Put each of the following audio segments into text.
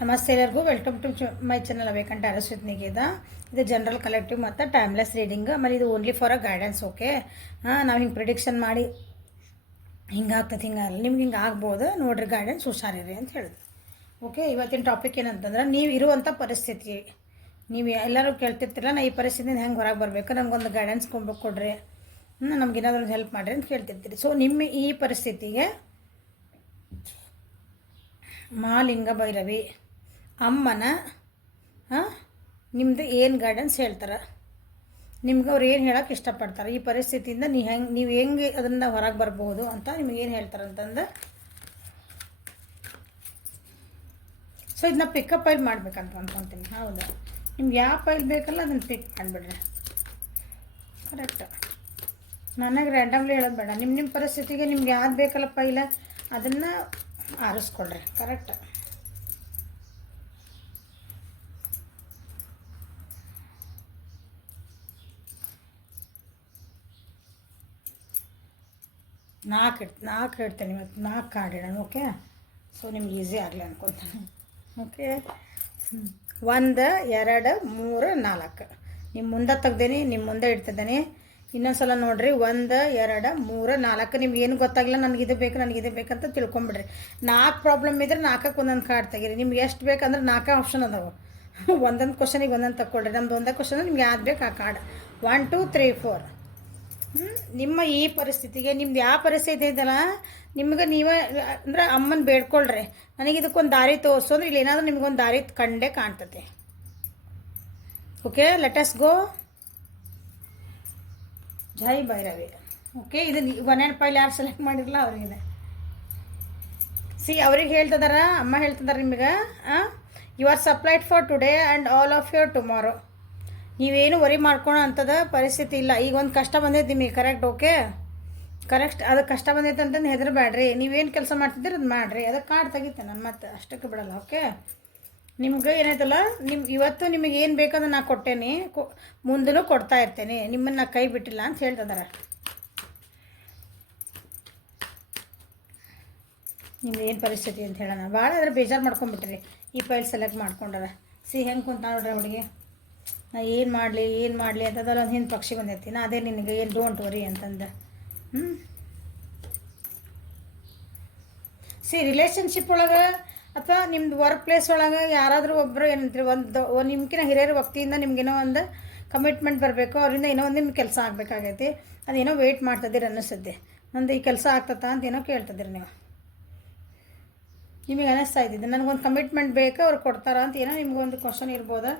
ನಮಸ್ತೆ ಎಲ್ಲರಿಗೂ welcome to my channel ಅವೇಕಂಠ ಅರಸ್ವಿತ್ ನಿಗೇದ. ಇದು ಜನರಲ್ ಕಲೆಕ್ಟಿವ್ ಮತ್ತು ಟೈಮ್ಲೆಸ್ ರೀಡಿಂಗ್. ಆಮೇಲೆ ಇದು only for a guidance. Okay, ನಾವು ಹಿಂಗೆ ಪ್ರಿಡಿಕ್ಷನ್ ಮಾಡಿ ಹಿಂಗಾಗ್ತದೆ ಹಿಂಗಲ್ಲ, ನಿಮ್ಗೆ ಹಿಂಗೆ ಆಗ್ಬೋದು ನೋಡ್ರಿ, ಗೈಡೆನ್ಸ್ ಹುಷಾರಿರಿ ಅಂತ ಹೇಳಿದ್ರು. ಓಕೆ, ಇವತ್ತಿನ ಟಾಪಿಕ್ ಏನಂತಂದ್ರೆ, ನೀವು ಇರುವಂಥ ಪರಿಸ್ಥಿತಿ, ನೀವು ಎಲ್ಲರೂ ಕೇಳ್ತಿರ್ತಿರಲ್ಲ, ನಾ ಈ ಪರಿಸ್ಥಿತಿಯಿಂದ ಹೆಂಗೆ ಹೊರಗೆ ಬರಬೇಕು, ನಮಗೊಂದು ಗೈಡೆನ್ಸ್ ಕೊಡ್ರಿ, ನಮ್ಗೇನಾದ್ರೂ ಒಂದು ಹೆಲ್ಪ್ ಮಾಡಿರಿ ಅಂತ ಕೇಳ್ತಿರ್ತೀರಿ. ಸೊ ನಿಮ್ಮ ಈ ಪರಿಸ್ಥಿತಿಗೆ ಮಹಾಲಿಂಗ ಭೈರವಿ ಅಮ್ಮನ ನಿಮ್ಮದು ಏನು ಗೈಡೆನ್ಸ್ ಹೇಳ್ತಾರೆ, ನಿಮ್ಗೆ ಅವ್ರು ಏನು ಹೇಳೋಕೆ ಇಷ್ಟಪಡ್ತಾರೆ, ಈ ಪರಿಸ್ಥಿತಿಯಿಂದ ನೀವು ಹೆಂಗೆ ಅದರಿಂದ ಹೊರಗೆ ಬರ್ಬೋದು ಅಂತ ನಿಮ್ಗೆ ಏನು ಹೇಳ್ತಾರೆ ಅಂತಂದು. ಸೊ ಇದನ್ನ ಪಿಕಪ್ ಫೈಲ್ ಮಾಡ್ಬೇಕಂತ ಅಂದ್ಕೊತೀನಿ. ಹೌದಾ, ನಿಮ್ಗೆ ಯಾವ ಫೈಲ್ ಬೇಕಲ್ಲ ಅದನ್ನು ಪಿಕ್ ಮಾಡಿಬಿಡ್ರಿ. ಕರೆಕ್ಟ್, ನನಗೆ ರ್ಯಾಂಡಮ್ಲಿ ಹೇಳೋದು ಬೇಡ. ನಿಮ್ಮ ಪರಿಸ್ಥಿತಿಗೆ ನಿಮ್ಗೆ ಯಾವ್ದು ಬೇಕಲ್ಲ ಫೈಲ ಅದನ್ನು ಆರಿಸ್ಕೊಳ್ರಿ. ಕರೆಕ್ಟ್, ನಾಲ್ಕು ಹೇಳ್ತೇನೆ ಇವತ್ತು, 4 ಕಾರ್ಡ್ ಇಡೋಣ. ಓಕೆ, ಸೊ ನಿಮ್ಗೆ ಈಸಿ ಆಗಲಿ ಅನ್ಕೊತಾನೆ. ಓಕೆ, 1 2 3 4 ನಿಮ್ಮ ಮುಂದೆ ತೆಗ್ದೇನಿ, ನಿಮ್ಮ ಮುಂದೆ ಇಡ್ತಿದ್ದೇನೆ. ಇನ್ನೊಂದು ಸಲ ನೋಡಿರಿ, 1 2 3 4 ನಿಮ್ಗೆ ಏನು ಗೊತ್ತಾಗಿಲ್ಲ, ನನಗಿದು ಬೇಕಂತ ತಿಳ್ಕೊಂಬಿಡ್ರಿ. 4 ಪ್ರಾಬ್ಲಮ್ ಇದ್ರೆ 4ಕ್ಕೆ ಒಂದೊಂದು ಕಾರ್ಡ್ ತೆಗೀರಿ. ನಿಮ್ಗೆ ಎಷ್ಟು ಬೇಕಂದ್ರೆ 4 ಆಪ್ಷನ್ ಅದಾವೆ. ಒಂದೊಂದು ಕ್ವಶನಿಗೆ ಒಂದೊಂದು ತಗೊಳ್ರಿ. ನಮ್ದು ಒಂದೇ ಕ್ವಶನ್, ನಿಮ್ಗೆ ಯಾವ್ದು ಬೇಕು ಆ ಕಾರ್ಡ್. 1 2 3 4. ನಿಮ್ಮ ಈ ಪರಿಸ್ಥಿತಿಗೆ ನಿಮ್ದು ಯಾವ ಪರಿಸ್ಥಿತಿ ಇದೆಯಲ್ಲ, ನಿಮ್ಗೆ ನೀವೇ ಅಂದ್ರೆ ಅಮ್ಮನ ಬೇಡ್ಕೊಳ್ರಿ, ನನಗೆ ಇದಕ್ಕೊಂದು ದಾರಿ ತೋರಿಸು ಅಂದ್ರೆ ಇಲ್ಲಿ ಏನಾದರೂ ನಿಮ್ಗೊಂದು ದಾರಿ ಕಂಡೇ ಕಾಣ್ತದೆ. Okay, let us go. ಜೈ ಭೈರವಿ. ಓಕೆ, ಇದು 1 and 5 ಯಾರು ಸೆಲೆಕ್ಟ್ ಮಾಡಿರಲ್ಲ ಅವ್ರಿಗೆ ಅವ್ರಿಗೆ ಹೇಳ್ತಿದಾರ, ಅಮ್ಮ ಹೇಳ್ತಿದಾರೆ ನಿಮಗೆ, you are supplied for today and all of your tomorrow. ನೀವೇನು ವರಿ ಮಾಡ್ಕೊಳೋ ಅಂಥದ್ದು ಪರಿಸ್ಥಿತಿ ಇಲ್ಲ. ಈಗ ಒಂದು ಕಷ್ಟ ಬಂದೈತೆ ನಿಮಗೆ. Correct, okay, correct. ಅದು ಕಷ್ಟ ಬಂದೈತೆ ಅಂತಂದು ಹೆದರಬೇಡ್ರಿ. ನೀವೇನು ಕೆಲಸ ಮಾಡ್ತಿದ್ದೀರಿ ಅದು ಮಾಡಿರಿ. ಅದಕ್ಕೆ ಕಾರ್ಡ್ ತೆಗಿತೆ ನಾನು ಮತ್ತೆ ಅಷ್ಟಕ್ಕೆ ಬಿಡಲ್ಲ. ಓಕೆ, ನಿಮ್ಗೆ ಏನಾಯ್ತಲ್ಲ, ಇವತ್ತು ನಿಮಗೆ ಏನು ಬೇಕಂದ್ರೆ ನಾ ಕೊಟ್ಟೇನೆ, ಮುಂದೂ ಕೊಡ್ತಾ ಇರ್ತೇನೆ, ನಿಮ್ಮನ್ನು ಕೈ ಬಿಟ್ಟಿಲ್ಲ ಅಂತ ಹೇಳ್ತಿದ್ದಾರೆ. ನಿಮ್ದು ಏನು ಪರಿಸ್ಥಿತಿ ಅಂತ ಹೇಳೋಣ. ಭಾಳ ಆದರೆ ಬೇಜಾರು ಮಾಡ್ಕೊಂಬಿಟ್ರಿ ಈ ಫೈಲ್ ಸೆಲೆಕ್ಟ್ ಮಾಡ್ಕೊಂಡಾರ. ಹೆಂಗೆ ಕುಂತ ನೋಡ್ರಿ ಹುಡುಗಿ, ನಾ ಏನು ಮಾಡಲಿ ಅಂತದಲ್ಲ ಒಂದು ಹಿಂದೆ ಪಕ್ಷಿ ಬಂದೈತಿ. ನಾ ಅದೇ ನಿನಗೆ ಏನು ಡೋಂಟ್ ವರಿ ಅಂತಂದು. ರಿಲೇಷನ್ಶಿಪ್ ಒಳಗೆ ಅಥವಾ ನಿಮ್ದು ವರ್ಕ್ ಪ್ಲೇಸ್ ಒಳಗೆ ಯಾರಾದರೂ ಒಬ್ಬರು ಏನಂತೀರಿ, ನಿಮ್ಗಿನ ಹಿರಿಯರ ವ್ಯಕ್ತಿಯಿಂದ ನಿಮ್ಗೇನೋ ಒಂದು ಕಮಿಟ್ಮೆಂಟ್ ಬರಬೇಕು, ಅವರಿಂದ ಏನೋ ಒಂದು ನಿಮ್ಗೆ ಕೆಲಸ ಆಗಬೇಕಾಗೈತಿ. ಅದೇನೋ ವೆಯ್ಟ್ ಮಾಡ್ತಿದ್ದೀರಿ ಅನ್ನಿಸ್ತದೆ. ನಂದು ಈ ಕೆಲಸ ಆಗ್ತದ ಅಂತ ಏನೋ ಕೇಳ್ತಿದ್ದೀರಿ ನೀವು. ನಿಮಗೆ ಅನ್ನಿಸ್ತಾ ಇದ್ದಿದ್ದು ನನಗೊಂದು ಕಮಿಟ್ಮೆಂಟ್ ಬೇಕು, ಅವ್ರು ಕೊಡ್ತಾರ ಅಂತ ಏನೋ ನಿಮ್ಗೊಂದು ಕ್ವಶನ್ ಇರ್ಬೋದು.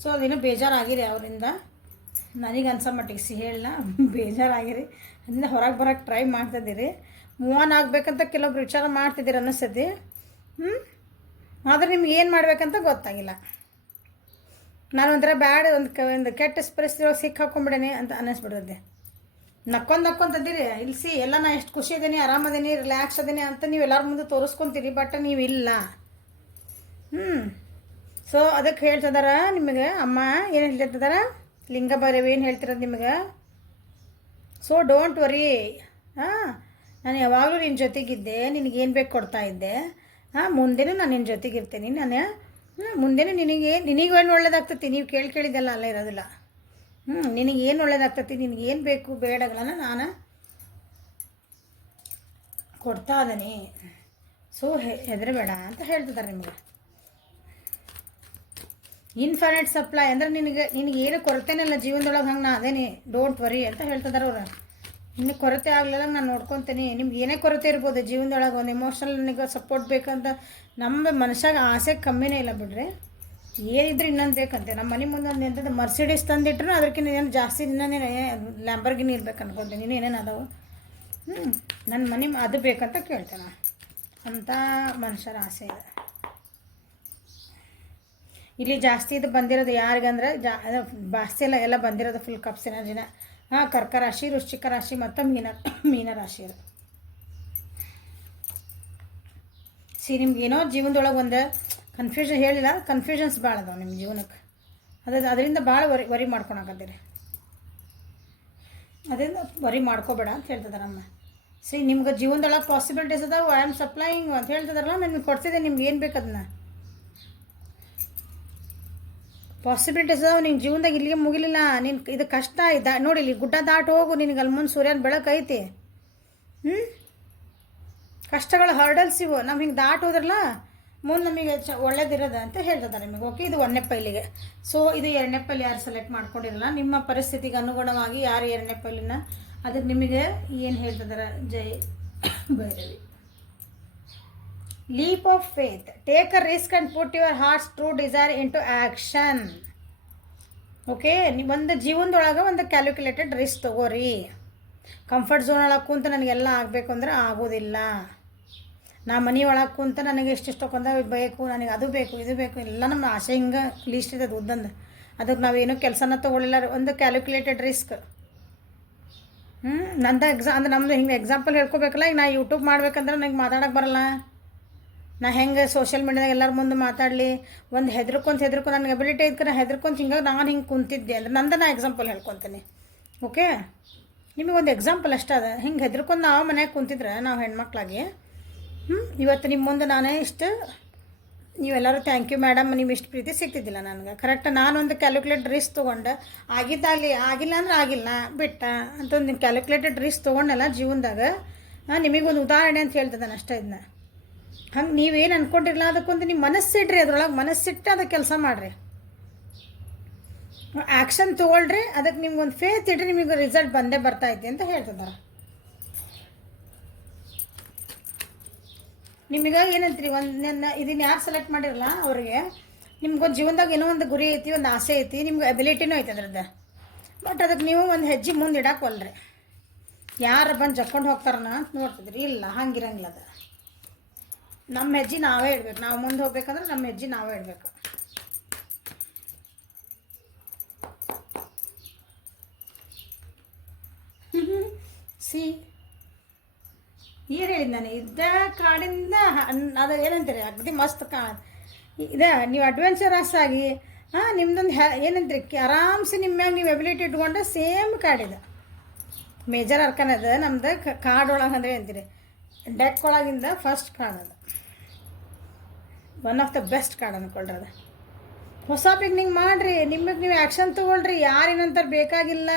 ಸೊ ಅದೇನೋ ಬೇಜಾರಾಗಿರಿ ಅವರಿಂದ, ನನಗೆ ಅನ್ಸೋ ಮಟ್ಟಿಗೆ ಹೇಳಲ್ಲ, ಬೇಜಾರಾಗಿರಿ. ಅದರಿಂದ ಹೊರಗೆ ಬರೋಕ್ಕೆ ಟ್ರೈ ಮಾಡ್ತಿದ್ದೀರಿ. ಮೂವ್ ಆನ್ ಆಗಬೇಕಂತ ಕೆಲವೊಬ್ರು ವಿಚಾರ ಮಾಡ್ತಿದ್ದೀರಿ ಅನ್ನಿಸ್ತದೆ. ಆದರೆ ನಿಮ್ಗೆ ಏನು ಮಾಡಬೇಕಂತ ಗೊತ್ತಾಗಿಲ್ಲ. ನಾನು ಒಂಥರ ಬ್ಯಾಡ್ ಒಂದು ಕೆಟ್ಟ ಪರಿಸ್ಥಿತಿ ಒಳಗೆ ಸಿಕ್ಕಾಕೊಂಡ್ಬಿಡೇನೆ ಅಂತ ಅನ್ನಿಸ್ಬಿಡ್ತದೆ. ನಕ್ಕೊಂತದ್ದೀರಿ ಇಲ್ಲಿ. ಎಲ್ಲ ನಾ ಎಷ್ಟು ಖುಷಿ ಇದ್ದೀನಿ, ಆರಾಮದೀನಿ, ರಿಲ್ಯಾಕ್ಸ್ ಅದೀನಿ ಅಂತ ನೀವು ಎಲ್ಲರ ಮುಂದೆ ತೋರಿಸ್ಕೊತೀರಿ, ಬಟ್ ನೀವು ಇಲ್ಲ. ಸೊ ಅದಕ್ಕೆ ಹೇಳ್ತಿದಾರ ನಿಮಗೆ ಅಮ್ಮ ಏನು ಹೇಳ್ತಿದಾರ, ಲಿಂಗ ಭೈರವಿ ಏನು ಹೇಳ್ತಿರೋದು ನಿಮಗೆ. ಸೊ ಡೋಂಟ್ ವರಿ, ನಾನು ಯಾವಾಗಲೂ ನಿನ್ನ ಜೊತೆಗಿದ್ದೆ, ನಿನಗೇನು ಬೇಕು ಕೊಡ್ತಾ ಇದ್ದೆ. ಮುಂದೆನೂ ನಾನು ನಿನ್ನ ಜೊತೆಗಿರ್ತೀನಿ. ನಾನು ಮುಂದೆನೂ ನಿನಗೇನು ಒಳ್ಳೇದಾಗ್ತತಿ, ನೀವು ಕೇಳಿದ್ದೆಲ್ಲ ಅಲ್ಲ ಇರೋದಿಲ್ಲ. ನಿನಗೇನು ಒಳ್ಳೇದಾಗ್ತತಿ, ನಿನಗೇನು ಬೇಕು ಬೇಡಗಳನ್ನು ನಾನು ಕೊಡ್ತಾ ಇದ್ದೀನಿ. ಸೊ ಹೆದರಬೇಡ ಅಂತ ಹೇಳ್ತಿದ್ದಾರೆ ನಿಮಗೆ. ಇನ್ಫೈನೈಟ್ ಸಪ್ಲೈ ಅಂದರೆ ನಿನಗೆ ಏನು ಕೊರತೆನಲ್ಲ ಜೀವನದೊಳಗೆ, ಹಂಗೆ ನಾ ಅದೇನಿ, ಡೋಂಟ್ ವರಿ ಅಂತ ಹೇಳ್ತಿದ್ದಾರೆ ಅವ್ರು. ನಿನಗೆ ಕೊರತೆ ಆಗಲಿಲ್ಲ ನಾನು ನೋಡ್ಕೊತೀನಿ. ನಿಮ್ಗೆ ಏನೇ ಕೊರತೆ ಇರ್ಬೋದು ಜೀವನದೊಳಗೆ, ಒಂದು ಎಮೋಷ್ನಲ್ ನನಗೆ ಸಪೋರ್ಟ್ ಬೇಕಂತ ನಮ್ಮ ಮನುಷ್ಯಾಗ ಆಸೆ ಕಮ್ಮಿನೇ ಇಲ್ಲ ಬಿಡ್ರಿ. ಏನಿದ್ರೆ ಇನ್ನೊಂದು ಬೇಕಂತೆ. ನಮ್ಮ ಮನೆ ಮುಂದೆ ಒಂದು ಎಂಥದ್ದು ಮರ್ಸಿಡೀಸ್ ತಂದಿಟ್ರು ಅದಕ್ಕಿಂತ ಏನು ಜಾಸ್ತಿ ಇನ್ನೊಂದೇ ಲ್ಯಾಂಬರ್ಗಿನಿ ಇರ್ಬೇಕು ಅನ್ಕೊತೀನಿ. ಇನ್ನೇನೇನು ಅದಾವು, ನನ್ನ ಮನೆ ಅದು ಬೇಕಂತ ಕೇಳ್ತೇನೆ ಅಂಥ ಮನುಷ್ಯರ ಆಸೆ ಇದೆ. ಇಲ್ಲಿ ಜಾಸ್ತಿ ಇದು ಬಂದಿರೋದು ಯಾರಿಗಂದ್ರೆ ಜಾಸ್ತಿ ಎಲ್ಲ ಬಂದಿರೋದು ಫುಲ್ ಕಪ್ಸ್ ಎನರ್ಜಿನ. ಕರ್ಕ ರಾಶಿ, ವೃಶ್ಚಿಕ ರಾಶಿ ಮತ್ತು ಮೀನ ರಾಶಿ. ನಿಮ್ಗೆ ಏನೋ ಜೀವನದೊಳಗೆ ಒಂದು ಕನ್ಫ್ಯೂಷನ್ ಹೇಳಿಲ್ಲ, ಕನ್ಫ್ಯೂಷನ್ಸ್ ಭಾಳ ಅದಾವೆ ನಿಮ್ಮ ಜೀವನಕ್ಕೆ. ಅದರಿಂದ ಭಾಳ ವರಿ ಮಾಡ್ಕೊಳಕತ್ತೀರಿ. ಅದರಿಂದ ವರಿ ಮಾಡ್ಕೋಬೇಡ ಅಂತ ಹೇಳ್ತಿದಾರಮ್ಮ. ನಿಮ್ಗೆ ಜೀವನದೊಳಗೆ ಪಾಸಿಬಿಲಿಟೀಸ್ ಅದಾವೆ. ಐ ಆಮ್ ಸಪ್ಲೈಯಿಂಗ್ ಅಂತ ಹೇಳ್ತಿದಾರಲ್ಲ, ನನಗೆ ಕೊಡ್ತಿದ್ದೆ, ನಿಮ್ಗೆ ಏನು ಬೇಕು ಅದನ್ನ ಪಾಸಿಬಿಲಿಟೀಸ್ ಅದಾವೆ ನಿನ್ನ ಜೀವನದಾಗ ಇಲ್ಲಿಗೆ ಮುಗಿಲಿಲ್ಲ. ನಿನ್ನ ಇದು ಕಷ್ಟ ಇದೆ ನೋಡಿ, ಇಲ್ಲಿ ಗುಡ್ಡ ದಾಟಿ ಹೋಗು, ನಿನಗೆ ಅಲ್ಲಿ ಮುಂದೆ ಸೂರ್ಯನ ಬೆಳಕು ಐತಿ. ಕಷ್ಟಗಳು ಹರ್ಡಲ್ಸ್ ಇವು, ನಾವು ಹಿಂಗೆ ದಾಟಿ ಹೋದ್ರಲ್ಲ ಮುಂದೆ ನಮಗೆ ಒಳ್ಳೇದಿರೋದ ಅಂತ ಹೇಳ್ತಿದ್ದಾರೆ ನಿಮಗೆ. ಓಕೆ, ಇದು 1ನೇ ಪೈಲಿಗೆ. ಸೊ ಇದು 2ನೇ ಪೈಲಿ ಯಾರು ಸೆಲೆಕ್ಟ್ ಮಾಡ್ಕೊಂಡಿರಲ್ಲ, ನಿಮ್ಮ ಪರಿಸ್ಥಿತಿಗೆ ಅನುಗುಣವಾಗಿ ಯಾರು 2ನೇ ಪೈಲಿನ ಅದಕ್ಕೆ ನಿಮಗೆ ಏನು ಹೇಳ್ತಿದ್ದಾರೆ. ಜೈ Bhairavi. Leap of faith, take a risk and put your heart's true desire into action. Okay, ನೀವು ಒಂದು ಜೀವನದೊಳಗೆ ಒಂದು ಕ್ಯಾಲ್ಕುಲೇಟೆಡ್ ರಿಸ್ಕ್ ತಗೋರಿ. ಕಂಫರ್ಟ್ ಝೋನ್ ಒಳಗೆ ಕುಂತ ನನಗೆಲ್ಲ ಆಗಬೇಕು ಅಂದ್ರೆ ಆಗೋದಿಲ್ಲ. ನಾ ಮನೆ ಒಳಗೆ ಕುಂತ ನನಗೆ ಇಷ್ಟಿಷ್ಟು ಬೇಕು, ನನಗೆ ಅದು ಬೇಕು ಇದು ಬೇಕು ಎಲ್ಲ ನಮ್ಮ ಆಸೆ ಹಿಂಗೆ ಲೀಸ್ಟ್ ಇದೆ ಉದ್ದಂದು. ಅದಕ್ಕೆ ನಾವೇನು ಕೆಲಸನ ತೊಗೊಳ್ಳಿಲ್ಲ, ಒಂದು ಕ್ಯಾಲ್ಕುಲೇಟೆಡ್ ರಿಸ್ಕ್. ನಂದು ಅಂದ್ರೆ ನಮ್ಮದು ಹಿಂಗೆ ಎಕ್ಸಾಂಪಲ್ ಹೇಳ್ಕೊಬೇಕಲ್ಲ. ಈಗ ನಾ ಯೂಟ್ಯೂಬ್ ಮಾಡ್ಬೇಕಂದ್ರೆ ನನಗೆ ಮಾತಾಡೋಕ್ಕೆ ಬರಲ್ಲ. ನಾ ಹೆಂಗೆ ಸೋಷಿಯಲ್ ಮೀಡ್ಯಾದಾಗ ಎಲ್ಲರ ಮುಂದೆ ಮಾತಾಡಲಿ, ಒಂದು ಹೆದರ್ಕೊಂತ ನನಗೆ ಎಬಿಲಿಟಿ ಐತೆ, ನಾ ಹೆದರ್ಕೊಂತ ಹಿಂಗೆ ನಾನು ಹಿಂಗೆ ಕುಂತಿದ್ದೆ ಅಂದ್ರೆ ನಂದು ನಾ ಎಕ್ಸಾಂಪಲ್ ಹೇಳ್ಕೊತೀನಿ. ಓಕೆ, ನಿಮಗೊಂದು ಎಕ್ಸಾಂಪಲ್ ಅಷ್ಟೇ ಅದ. ಹಿಂಗೆ ಹೆದರ್ಕೊಂಡು ನಾವು ಮನ್ಯಾಗ ಕುಂತಿದ್ರೆ ನಾವು ಹೆಣ್ಮಕ್ಳಾಗಿ ಇವತ್ತು ನಿಮ್ಮ ಮುಂದೆ ನಾನೇ ಇಷ್ಟು ನೀವೆಲ್ಲರೂ ಥ್ಯಾಂಕ್ ಯು ಮೇಡಮ್, ನೀವು ಇಷ್ಟು ಪ್ರೀತಿ ಸಿಗ್ತಿದ್ದಿಲ್ಲ ನನಗೆ. ಕರೆಕ್ಟ್, ನಾನೊಂದು ಕ್ಯಾಲ್ಕುಲೇಟ್ ರಿಸ್ಕ್ ತೊಗೊಂಡು ಆಗಿದ್ದಾಗಲಿ, ಆಗಿಲ್ಲ ಅಂದ್ರೆ ಆಗಿಲ್ಲ ಬಿಟ್ಟ ಅಂತ ಒಂದು ಕ್ಯಾಲ್ಕುಲೇಟೆಡ್ ರಿಸ್ಕ್ ತೊಗೊಂಡಲ್ಲ ಜೀವನದಾಗ. ನಿಮಗೊಂದು ಉದಾಹರಣೆ ಅಂತ ಹೇಳ್ತಿದ್ದಾನೆ ಅಷ್ಟೇ. ಇದನ್ನ ಹಂಗೆ ನೀವೇನು ಅಂದ್ಕೊಂಡಿರಲ್ಲ ಅದಕ್ಕೊಂದು ನಿಮ್ಮ ಮನಸ್ಸಿಡ್ರಿ, ಅದ್ರೊಳಗೆ ಮನಸ್ಸಿಟ್ಟು ಅದಕ್ಕೆ ಕೆಲಸ ಮಾಡಿರಿ, ಆ್ಯಕ್ಷನ್ ತೊಗೊಳ್ರಿ, ಅದಕ್ಕೆ ನಿಮ್ಗೊಂದು ಫೇತ್ ಇಡ್ರಿ, ನಿಮಗೆ ರಿಸಲ್ಟ್ ಬಂದೇ ಬರ್ತೈತಿ ಅಂತ ಹೇಳ್ತಿದ್ದಾರೆ. ನಿಮಗೆ ಏನಂತೀರಿ, ಇದನ್ನು ಯಾರು ಸೆಲೆಕ್ಟ್ ಮಾಡಿರಲ್ಲ ಅವ್ರಿಗೆ ನಿಮ್ಗೊಂದು ಜೀವನದಾಗ ಏನೋ ಒಂದು ಗುರಿ ಐತಿ, ಒಂದು ಆಸೆ ಐತಿ, ನಿಮ್ಗೆ ಎಬಿಲಿಟಿನೂ ಐತೆ ಅದ್ರದ್ದು. ಬಟ್ ಅದಕ್ಕೆ ನೀವು ಒಂದು ಹೆಜ್ಜೆ ಮುಂದೆ ಇಡಾಕವಲ್ರಿ. ಯಾರು ಬಂದು ಜಕ್ಕೊಂಡು ಹೋಗ್ತಾರನ ಅಂತ ನೋಡ್ತಿದ್ರಿ, ಇಲ್ಲ ಹಂಗಿರಂಗಿಲ್ಲ. ಅದು ನಮ್ಮ ಹೆಜ್ಜೆ ನಾವೇ ಇಡಬೇಕು. ನಾವು ಮುಂದೆ ಹೋಗ್ಬೇಕಂದ್ರೆ ನಮ್ಮ ಹೆಜ್ಜೆ ನಾವೇ ಇಡಬೇಕು. ಸಿ ಏನು ಹೇಳಿದ್ದು ನಾನು, ಇದ್ದ ಕಾಡಿಂದ ಅದು ಏನಂತೀರಿ ಅಗದಿ ಮಸ್ತ್ ಇದೆ. ನೀವು ಅಡ್ವೆಂಚರಸ್ ಆಗಿ ನಿಮ್ದೊಂದು ಏನಂತೀರಿ ಆರಾಮ್ಸೆ ನಿಮ್ಮ ಮ್ಯಾಗ ನೀವು ಎಬಿಲಿಟಿ ಇಟ್ಕೊಂಡು ಸೇಮ್ ಕಾಡಿದೆ. ಮೇಜರ್ ಅರ್ಕನ್ ಅದು ನಮ್ದು ಕಾಡೊಳಗೆ ಅಂದರೆ ಅಂತೀರಿ ಡೆಕ್ ಒಳಗಿಂದ ಫಸ್ಟ್ ಕಾಡದು, one of the best card ಅಂದ್ಕೊಳ್ರಿ. ಅದು ಹೊಸ ಪಿಕ್ನಿಕ್ ಮಾಡಿರಿ, ನಿಮಗೆ ನೀವು ಆ್ಯಕ್ಷನ್ ತೊಗೊಳ್ರಿ. ಯಾರೇನಂತಾರೆ ಬೇಕಾಗಿಲ್ಲ.